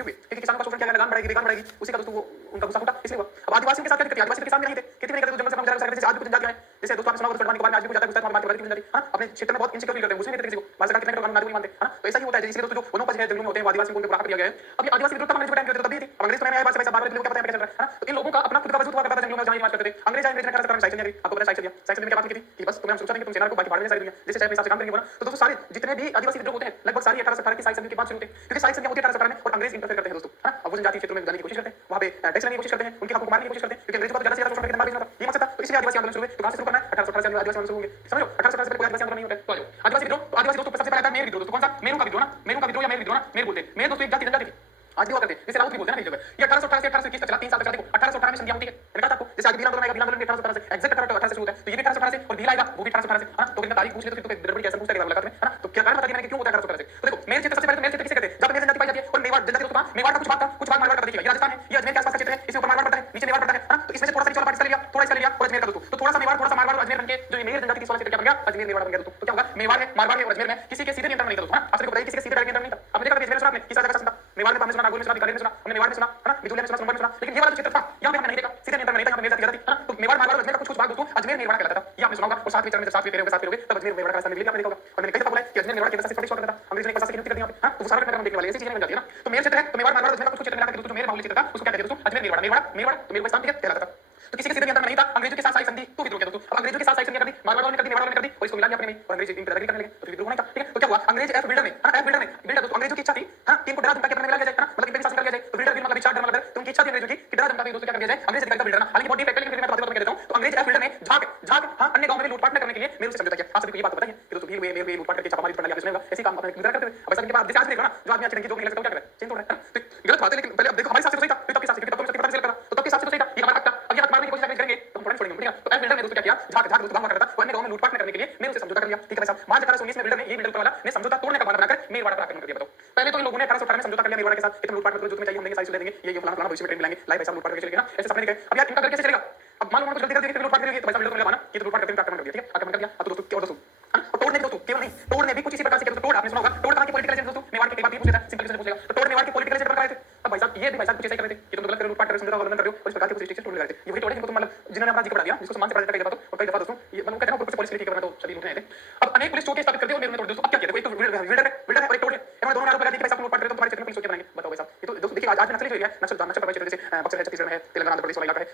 क्यों हुए? क्योंकि किसानों का शोषण किया गया, लगान बढ़ाएगी, उसी का दोस्तों वो उनका गुस्सा फूटा, इसलिए हुआ। अब आदिवासियों के साथ क्या दिक्कत है? आदिवासी तो किसान भी नहीं थे, खेती भी नहीं करते, तो जंगल से काम गुजारा जैसे आज भी कुछ जनजातियां हैं, जैसे दोस्तों आपने सुना होगा तो के बारे में आज भी कुछ जाता है, गुजरात में मार के हाँ, अपने क्षेत्र में बहुत इनसिक्योर फील करते हैं, घुसने नहीं देते किसी को, भारत सरकार कितने कानून नागरिक मानते हैं, तो ऐसा ही होता है। इसलिए दोस्तों जो वनोपज है, जंगलों में होते हैं, आदिवासी को उनको बुरा कर दिया गया है। अब ये आदिवासी विरोध अंग्रेज के टाइम के तब भी थी, अब अंग्रेज समय आया बाद से भाई बार लोग क्या पता है क्या चल रहा है, तो इन लोगों का अपना खुद का वजूद हुआ करता था, जंगलों में जहाँ मार करते थे। अंग्रेज आए, अंग्रेज ने कहा साइकिल नहीं आपको पता साइकिल दिया, साइकिल देने के बाद की थी कि बस तुम्हें हम सुरक्षा देंगे, तुम सेना को बाकी भाड़ में सारी दुनिया जैसे चाहे हिसाब से काम करेंगे। तो दोस्तों सारे जितने भी आदिवासी विद्रोह होते हैं लगभग सारी 1818 की साइक संधि के बाद शुरू होते हैं, क्योंकि साइक संधि होती है 1818 में और अंग्रेज इंटरफेयर करते हैं दोस्तों, है ना। अब वो जनजाति क्षेत्रों में जाने की कोशिश करते हैं, वहां पे टैक्स लेने की कोशिश करते हैं, उनके हकों को मारने की कोशिश करते हैं, क्योंकि अंग्रेजों का ज्यादा से ज्यादा शोषण करके मार देना था, ये मकसद था। तो इसलिए आदिवासी आंदोलन शुरू हुए। तो कहां से शुरू करना है? 1818 से आदिवासी आंदोलन शुरू होंगे, समझो। 1818 से पहले कोई आदिवासी आंदोलन नहीं होता है। तो आदिवासी विद्रोह, तो आदिवासी दोस्तों सबसे पहले आता है मेर विद्रोह। दोस्तों कौन सा? मेरू का विद्रोह ना, मेरू का विद्रोह या मेर विद्रोह ना, मेर बोलते हैं। मेर दोस्तों एक जाति जनजाति थी, आज भी हुआ करते हैं, जैसे राउत भी बोलते हैं ना कई जगह। ये 1818 से 1821 तक चला, 3 साल तक चला। देखो 1818 में संधियां होती है, मैंने कहा था आपको, जैसे आज भील आंदोलन आएगा, भील आंदोलन भी 1818 से एग्जैक्ट 1818 से शुरू होता है, तो ये भी 1818 से, और भील आएगा वो भी 1818 से, है ना। तो इनका तारीख पूछ ले तो फिर तो गड़बड़ी कैसे पूछता है मुलाकात में, है ना। तो क्या कारण बता दिया मैंने कि क्यों होता है 1818 से। तो देखो मेर क्षेत्र सबसे पहले तो मेर क्षेत्र किसे कहते हैं? जब मेर जनजाति पाई जाती है, और मेवाड़ जनजाति दोस्तों कहां? मेवाड़ का कुछ भाग था, कुछ भाग मारवाड़ का। देखिए ये राजस्थान है, ये अजमेर के आसपास का क्षेत्र है, इसके ऊपर मारवाड़ पड़ता है, नीचे मेवाड़ पड़ता है, तो इसमें से थोड़ा सा नीचे वाला पार्ट इसका ले लिया, थोड़ा इसका ले लिया, और अजमेर का दोस्तों, तो थोड़ा सा मेवाड़, थोड़ा सा मारवाड़, अजमेर बन के जो मेर जनजाति की 16 क्षेत्र क्या बन गया? अजमेर मेवाड़ बन गया दोस्तों। तो क्या होगा? मेवाड़ है, मारवाड़ है और अजमेर में किसी के सीधे नियंत्रण में नहीं था दोस्तों, आप सबको बताइए किसी के सीधे नियंत्रण नहीं था। अब देखा अजमेर में सुना आपने, किस राजा का शासन था? मेवाड़ में हमने सुना, नागौर में सुना, बीकानेर में सुना, हमने मेवाड़ में सुना, है ना, बिजूलिया में सुना, संभल में सुना, लेकिन ये वाला क्षेत्र था यहाँ पे हमने नहीं देखा, सीधे नियंत्रण में नहीं था, यहाँ पे मेर जाति ज्यादा थी, है ना। तो मेवाड़ मारवाड़ और अजमेर का कुछ भाग दोस्तों अजमेर मेवाड़ कहलाता था, ये आपने सुना होगा। और 7वें चरण में जब 7वें पेरोगे 7 पेरोगे तब अजमेर मेवाड़ का स्थान मिलेगा, आपने देखा होगा। और मैंने कई दफा बोला है कि अजमेर मेवाड़ केंद्र शासित प्रदेश हुआ करता था, अंग्रेजों ने एक शासकीय नियुक्ति कर दी यहाँ पे, हाँ, तो वो सारा घटनाक्रम देखने वाले ऐसी चीजें बन जाती है ना। तो मेर क्षेत्र है, तो मेवाड़ मारवाड़ अजमेर का कुछ क्षेत्र मिला करके दोस्तों जो मेर मामूली क्षेत्र था उसको क्या कहते हैं दोस्तों? अजमेर मेवाड़, मेवाड़ मेवाड़ तो मेरे को स्थान कहलाता था। तो किसी के सीधे नियंत्रण में नहीं था, अंग्रेजों के साथ साइक संधि तो विद्रोह किया दोस्तों। अब अंग्रेजों के साथ साइक संधि कर दी, मारवाड़ वालों ने कर दी, मेवाड़ वालों ने कर दी, और इसको मिला दिया अपने में, और अंग्रेज इन पे दादागिरी करने लगे, तो विद्रोह नहीं था, ठीक है। तो क्या हुआ? अंग्रेज एफ बिल्डर ने, हाँ, एफ बिल्डर ने बिल्डर दोस्तों अंग्रेजों की इच्छा थी, हाँ, कि इनको डरा धमका के अपने में मिला दिया जाए, मतलब इन पे शासन कर लिया जाए। तो बिल्डर भी मतलब विचार धर्म मतलब तो उनकी इच्छा थी अंग्रेजों की कि डरा धमका के दोस्तों क्या कर दिया जाए, अंग्रेज अधिकारी का बिल्डर ना, हालांकि बहुत डीप है, लेकिन मैं बात कह देता हूं। तो अंग्रेज एफ बिल्डर ने झाक झाक हाँ अन्य गांव में लूटपाट न करने के लिए मेरू से समझौता किया। आप सभी को ये बात बताइए कि दोस्तों भील में लूटपाट करके छापामारी प्रणाली आपने सुना होगा, ऐसे काम अपने गुजरा करते थे। अब ऐसा इनके बाद जैसे आज देखो ना, जो आदमी अच्छे ढंग की जोक निकल सकता है क्या करे, चेन तोड़ रहा है, तो गलत बात है। लेकिन पहले अब देखो हमारे साथ से तो सही था, फिर तब के साथ क्योंकि तब तो सत्य पता चल रहा, तो तब के साथ से तो सही था, ये हमारा हक था। अब ये हक मारने की कोशिश करेंगे तो हम फौरन छोड़ेंगे, ठीक है। तो एफ बिल्डर ने दोस्तों क्या किया? झाक झाक दोस्तों काम करता था, वो अन्य गांव में लूटपाट न करने के लिए मेरू से समझौता कर लिया, ठीक है भाई साहब। मार्च 1819 में बिल्डर ने, ये बिल्डर वाला ने समझौता तोड़ने का बहाना बनाकर मेरवाड़ पर आक्रमण कर दिया। बताओ पहले तो इन लोगों ने 1818 में समझौता कर लिया मेरवाड़ के साथ कि तुम लूटपाट मत करो, जो तुम्हें चाहिए हम देंगे, सारी सुविधा देंगे, ये फलाना फलाना भविष्य में ट्रेन मिलाएंगे, लाइव भाई साहब लूटपाट करके चलेंगे ना, ऐसे सपने दिखे। अब यार इनका घर कैसे चलेगा? अब मान लो उन्होंने गलती कर दी कि लूटपाट करेंगे, तो भाई साहब बिल्डर को मिला बहाना कि तो लूटपाट करके आक्रमण कर दिया, ठीक है, आक्रमण कर दिया। अब तो दोस्तों और दोस्तों और तोड़ने भी दोस्तों केवल नहीं, तोड़ने भी कुछ इसी प्रकार से किया दोस्तों। तोड़ आपने सुना होगा, तोड़ कहां की पॉलिटिकल एजेंट दोस्तों, मेवाड़ के कई बात ये पूछ लेता है, सिंपल क्वेश्चन पूछेगा, तो तोड़ मेवाड़ के पॉलिटिकल एजेंट बनाए थे। अब भाई साहब ये भी भाई साहब कुछ ऐसा ही कर रहे थे कि तुम गलत कर रहे हो, लूटपाट कर रहे हो, समझौता उल्लंघन कर रहे हो, और इस प्रकार के कुछ रिस्ट्रिक्शन तोड़ लगा रहे थे। ये वही तोड़े जिनको तुम मतलब जिन्होंने अपना जी बढ़ा दिया, जिसको सम्मान से बढ़ा दिया कई दफा तो, और कई दफा दोस्तों ये मतलब कहते हैं ना पुलिस लेके करना तो सभी लूटने आए थे। अब अनेक पुलिस चौकी स्थापित कर दी और मेरे में तोड़ दोस्तों। अब क्या किया? देखो एक तो बिल्डर है और एक तोड़ है, इन्होंने दोनों आरोप लगा दिया कि भाई साहब लूटपाट कर रहे हो, तुम्हारे क्षेत्र में पुलिस चौकी बनाएंगे। बताओ भाई साहब, ये तो दोस्तों देखिए आज नक्सली जो है, नक्सल प्रभावित क्षेत्र जैसे बक्सर है, छत्तीसगढ़ में है, तेलंगाना आंध्र प्रदेश वाला इलाका है,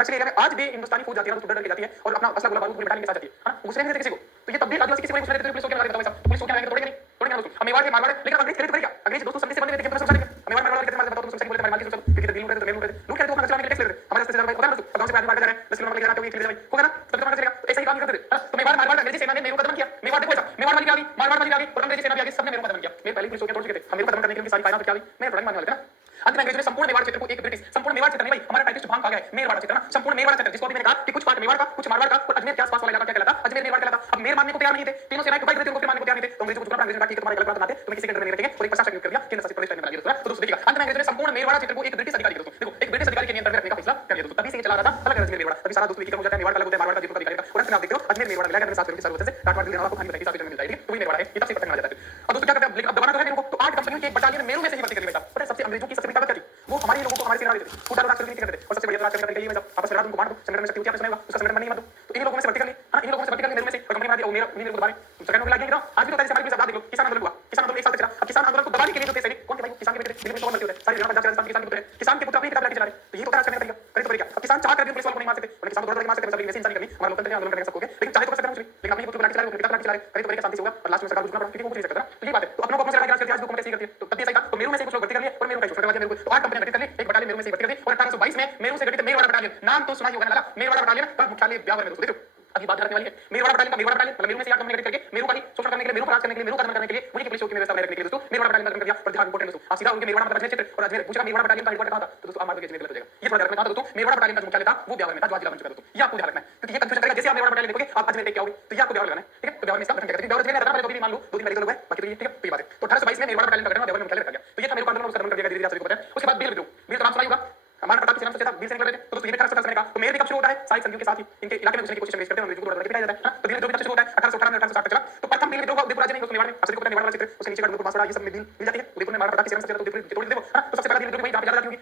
नक्सली एरिया में आज भी हिंदुस्तानी फौज जाती है, डर के जाती है और अपना असला गोला बारूद पूरी बटालियन के साथ जाती है, हां, घुसने नहीं देते किसी को। तो ये तब भी आदिवासी किसी को घुसने देते, पुलिस चौकी लगा देता भाई साहब, पुलिस चौकी लगाएंगे, तोड़ेंगे नहीं, तोड़ेंगे ना दोस्तों। हम मेवाड़ के मारवाड़, लेकिन अंग्रेज खेले तो करेगा, अंग्रेज दोस्तों संधि से बंधे थे, समझा नहीं मेवाड़ मारवाड़ के मारवाड़, बताओ तुम समझ बोलते हमारे माल की सोचो, क्योंकि दिल लूट रहे थे, मेल लूट रहे थे, लूट के तो अपना चलाने के लिए टैक्स ले रहे थे, हमारे रास्ते से भाई होगा ना दोस्तों, गांव से आदमी मार के जा रहे हैं, 10 किलो मार के जा रहे हैं, तो ये भाई होगा ना, तब तो मार चलेगा। तो ऐसा ही काम करते थे। तो मेवाड़ मारवाड़ अंग्रेजी सेना ने मेरू का दमन किया, मेवाड़ देखो ऐसा, मेवाड़ वाली भी आ गई, मारवाड़ वाली भी आ गई और अंग्रेजी सेना भी आ गई, सबने मेरू का दमन किया। मेरे पहले पुलिस चौकी तोड़ चुके थे, हम मेरू का दमन करने के लिए सारी कायनात क्या हुई, मेरे लड़ाई मारने वाले थे ना। अंत में अंग्रेजों ने संपूर्ण मेवाड़ क्षेत्र को एक ब्रिटिश संपूर्ण मेवाड़ क्षेत्र नहीं भाई, हमारा टाइपिस्ट भाग आ गया है मेवाड़ क्षेत्र ना, संपूर्ण मेवाड़ क्षेत्र, जिसको अभी मैंने कहा कि कुछ पार्ट मेवाड़ का, कुछ मारवाड़ का और अजमेर के आसपास वाला इलाका क्या कहलाता? अजमेर मेवाड़ कहलाता। अब मेर मानने को तैयार नहीं थे, तीनों सेनाएं फाइट करती, उनको मानने को तैयार नहीं थे, तो अंग्रेजों को चुना, अंग्रेजों ने कहा कि तुम्हारे गलत बात बनाते, तुम्हें किसी के अंडर नहीं रखेंगे और एक प्रशासक नियुक्त कर दिया, केंद्र शासित प्रदेश टाइप में बना दिया दोस्तों। तो दोस्तों देखिएगा अंत में अंग्रेजों ने संपूर्ण मेवाड़ क्षेत्र को एक ब्रिटिश अधिकारी दोस्तों, देखो एक ब्रिटिश अधिकारी के नियंत्रण में रखने का फैसला कर लिया दोस्तों। तभी से ये चला रहा था अलग अलग अजमेर मेवाड़, तभी सारा दोस्तों हो जाता है, मेवाड़ का अलग होता है, मारवाड़ का जयपुर का अधिकारी का, और अंत में आप देखते हो अजमेर मेवाड़ मिला है, साथ में साथ होते से काटवाड़ दिल्ली आपको खाने की साथ में मिलता है, ठीक है, तो ये मेवाड़ है, ये तब से पता चला जाता है। अब दोस्तों क्या करते हैं, अब दबाना तो है इनको, तो 8 कंपनियों की एक बटालियन मेरू में से ही भर्ती कर ली भाई साहब। पता है सबसे अंग्रेजों की सबसे बड़ी ताकत क्या थी? वो हमारे लोगों को हमारे सेना देते थे, फूटा राज करते थे, और सबसे बढ़िया राज करने का तरीका ये है साहब, आपस में लड़ा दो, उनको मार दो, संगठन में शक्ति होती है, आपने सुना होगा, उसका संगठन नहीं मत दो। तो इन लोगों में से भर्ती कर ली, हां इन लोगों में से भर्ती कर ली मेरू में से, और कंपनी बना दी, और मेरे को दबाए सरकार ने लगा दिया। आज भी तो जैसे हमारे देख लो, किसान आंदोलन हुआ, किसान आंदोलन एक साल तक चला। अब किसान आंदोलन को दबाने के लिए जो थे सैनिक कौन थे भाई? किसान के बेटे थे, दिल्ली में कौन भर्ती होता है, सारी जनता राजस्थान के किसान के पुत्र हैं, किसान के पुत्र अपनी किताब लेके चला रहे, तो ये तो राज करने का तरीका, करे तो क्या? अब किसान चाह कर भी पुलिस वालों को नहीं मार सकते, उन्हें किसान को दौड़ दौड़ के मार सकते, मतलब वैसे इंसान नहीं करनी, हमारा लोकतंत्र आंदोलन करने का सबको है, लेकिन चाहे तो कर सकते हैं कुछ भी, लेकिन अपनी पुत्र बना के चला रहे, किताब बना के चला रहे, करे तो क्या शांति से होगा, और लास्ट में सरकार को झुकना पड़ा, क्योंकि वो कुछ नहीं सकता ना। तो ये बात है, तो अपनों को अपने से लड़ाई करती है, आज हुकूमत ऐसी करती है, तो तब भी ऐसा ही था। तो मेरू में से कुछ लोग भर्ती कर लिए और मेरू का शोषण करवा दिया मेरू को, तो 8 कंपनियां भर्ती कर ली, एक बटालियन मेरू में से भर्ती कर दी, और 1822 में मेरू से गठित मेरवाड़ा बटालियन, नाम तो सुना ही होगा ना, मेरवाड़ा बटालियन का मुख्यालय ब्यावर में दोस्तों। देखो अभी बात करने वाली है मेरवाड़ा बटालियन का, मेरवाड़ा बटालियन मतलब मेरू में से 8 कंपनी गठित करके मेरू का ही शोषण करने के लिए, मेरू पर राज करने के लिए, मेरू का दमन करने के लिए, वही पुलिस चौकी में व्यवस्था बनाए रखने के लिए दोस्तों मेरवाड़ा बटालियन का गठन कर दिया। और ध्यान इंपॉर्टेंट दोस्तों, सीधा उनके मेरवाड़ा मतलब अजमेर क्षेत्र और अजमेर पूछा मेरवाड़ा बटालियन का हेडक्वार्टर कहां था, तो दोस्तों आप मार दोगे अजमेर गलत हो जाएगा, ये थोड़ा ध्यान रखना था दोस्तों। मेरवाड़ा बटालियन का जो मुख्यालय था वो ब्यावर में था, जो आज जिला बन चुका है दोस्तों, ये आपको ध्यान रखना है, क्योंकि ये कंफ्यूजन करेगा, जैसे आप मेरवाड़ा बटालियन देखोगे आप अजमेर क्या होगी, तो ये आपको ब्यावर लगाना है, ठीक है। तो ब्यावर में इसका गठन करते हैं, ब्यावर में रहता है, भी मान लो 2-3 मेडिकल लोग हैं, बाकी तो ये ठीक है, तो ये बात है। तो 1822 में मेरवाड़ा बटालियन का गठन ब्यावर में मुख्यालय रखा गया, तो ये था मेरू का आंदोलन, उसका दमन कर दिया गया, धीरे-धीरे आपको पता है। उसके बाद भील विद्रोह, भील तो नाम सुना ही होगा, हमारा प्रताप सिंह था, भील से निकल रहे थे, तो दोस्तों ये 1817 में का, तो मेर भी कब शुरू होता है? साइक संधियों के साथ ही इनके इलाके में घुसने की कोशिश अंग्रेज करते हैं, अंग्रेजों को दौड़ पिटाया जाता है, तो भील विद्रोह भी शुरू होता है 1818 में 1860 तक चला। तो प्रथम भील विद्रोह का उदयपुर राज्य में दोस्तों मेवाड़ में, आप सभी को पता है मेवाड़ वाला क्षेत्र, उसके नीचे का उदयपुर बांसवाड़ा, ये सब में भील मिल जाती है, उदयपुर में मारा प्रताप की सेना से तो उदयपुर तोड़ देते हो, तो सबसे पहला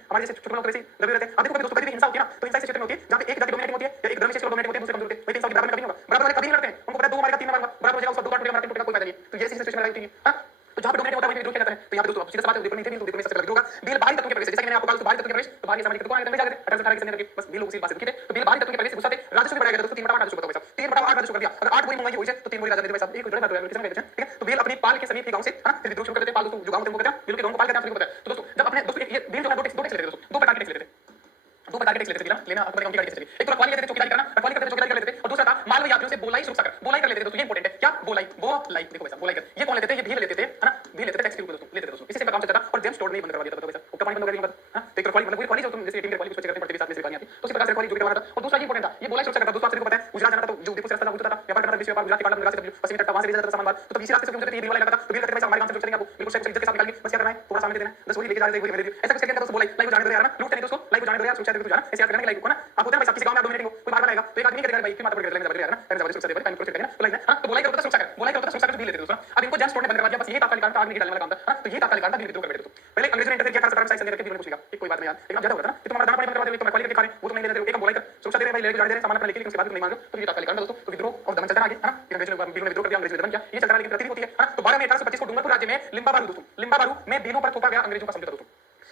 हमारे जैसे छोटे लोग वैसे दबे रहते हैं। अब देखो कभी दोस्तों कभी भी हिंसा होती है ना, तो हिंसा इस क्षेत्र में होती है जहाँ पे एक जाति डोमिनेटिंग होती है या एक धर्म के क्षेत्र डोमिनेटिंग होते हैं, दूसरे कमजोर होते हैं। वही तीन साल के बराबर में कभी नहीं होगा। बराबर वाले कभी नहीं लड़ते हैं, उनको पता है 2 मारेगा 3 में मारूंगा, बराबर हो जाएगा उसका 2 बार टूटेगा, 3 टूटेगा, कोई फायदा नहीं है। तो ये सिचुएशन में लड़ाई होती है। हां, तो जहाँ पे डोमिनेट होता है वहीं विद्रोह किया जाता है। तो यहाँ पे दोस्तों सीधा सा बात है, विद्रोह नहीं थे, विद्रोह में सबसे पहले होगा बिल बाहरी तत्वों के प्रवेश। जैसा कि मैंने आपको कहा, बाहरी तत्वों के प्रवेश, तो बाहरी सामाजिक तत्व को आगे जाकर 1818 के संदर्भ के बस बिल उसी बात से लिखे थे। तो बिल बाहरी तत्वों के प्रवेश गुस्सा थे, राजस्व में बढ़ाया गया दोस्तों 3/8 राजस्व बताओ भाई साहब, 3/8 राजस्व कर दिया। अगर 8 बोरी मंगाई हुई है तो 3 बोरी राजस्व भाई साहब, एक जोड़े बात है, ठीक है। तो बिल अपनी पाल के समीप के गांव से है ना, फिर विद्रोह शुरू कर देते हैं। पाल दोस्तों जो गांव थे उनको कहते हैं बिल के गांव को पाल कहते हैं, आपको पता है। तो दोस्तों जब अपने दोस्तों ये बिल जो है दो टैक्स लेते थे दोस्तों, दो प्रकार के टैक्स लेते थे, दो प्रकार के टैक्स लेते थे लेना अपने गांव की गाड़ी चलेगी। एक तो रखवाली लेते थे, चौकीदारी करना, रखवाली करते थे, चौकीदारी कर लेते थे, और दूसरा था माल व यात्रियों से बोलाई सुरक्षा कर, बोलाई कर लेते थे दोस्तों। ये इंपॉर्टेंट है, क्या बोलाई, बोलाई देखो भाई साहब, बोलाई कर, ये कौन लेते थे, ये भील लेते थे, है ना, भील लेते थे टैक्स के रूप में दोस्तों, लेते थे दोस्तों। इसी से काम चलता था और जेम्स स्टोर में बंद करवा दिया था भाई साहब। कमाई बंद हो गई बात, हां, तो एक रखवाली मतलब पूरी जो तुम जैसे एटीएम की रखवाली कुछ चेक करते पड़ते साथ में से पानी आती, तो उसी प्रकार से रखवाली जो के करवाना था। और दूसरा ये इंपॉर्टेंट था, ये बोलाई सुरक्षा करता दोस्तों। आपको पता है गुजरात जाना था तो जो उदयपुर से रास्ता होता था, व्यापार करना था, विश्व व्यापार गुजरात के कांडा गुजरात से पश्चिमी तट वहां से भेजा जाता था सामान बाहर, तो तब इसी रास्ते से गुजरते थे, ये बिल वाला लगा था। तो बिल करते भाई साहब हमारे गांव से चलेंगे, आपको बिल्कुल सही इज्जत के साथ निकाल के बस क्या करना है, थोड़ा सामने दे देना, 10 बोरी लेके जा रहे थे, वही मेरे ऐसा कुछ करके दोस्तों बोलाई लाइव जाने दो यार ना, लूटते नहीं दोस्तों, लाइव जाने दो यार, सुरक्षा दे दो जाना, ऐसे याद करना कि लाइव को ना आप होते हैं भाई साहब, किसी गांव में आप डोमिनेटिंग हो, कोई बार आएगा तो एक आदमी कहेगा भाई फिर माता पड़ गया लेने जा ना, करने जा सुरक्षा दे भाई, टाइम प्रोसेस करना तो लाइन है। हां, तो बोलाई करता सुरक्षा कर, बोलाई करता सुरक्षा कर बिल लेते दोस्तों। अब इनको जेम्स स्टोर ने बंद करवा दिया, बस यही तात्कालिक कारण था, आग नहीं डालने वाला काम था। हां, तो ये तात्कालिक कारण था, बिल विद्रोह कर बैठे दोस्तों। पहले अंग्रेजों ने इंटरफेयर किया था, 17 साइज करके बिल में पूछेगा एक कोई बात नहीं यार, लेकिन ज्यादा होता ना, कि तुम्हारा दाना पानी बंद करवा दे, तो मैं क्वालिटी के खा रहे वो तो नहीं ले देते, एक हम बोलाई कर सुरक्षा दे रहे भाई, ले जाने दे रहे सामान अपना लेके, लेकिन उसके बाद भी नहीं मान लो, तो ये तात्कालिक कारण दोस्तों। तो विद्रोह और दमन चलता आगे, है ना, अंग्रेजों ने बिल में विद्रोह कर दिया, अंग्रेजों ने दमन किया, ये चलता रहा, लेकिन प्रतिनिधि होती है ना। तो 12 मई 1825 को डूंगरपुर राज्य में लिम्बा बारू दोस्तों, लिम्बा बारू में बिलों पर थोपा गया अंग्रेजों का समझौता दोस्तों।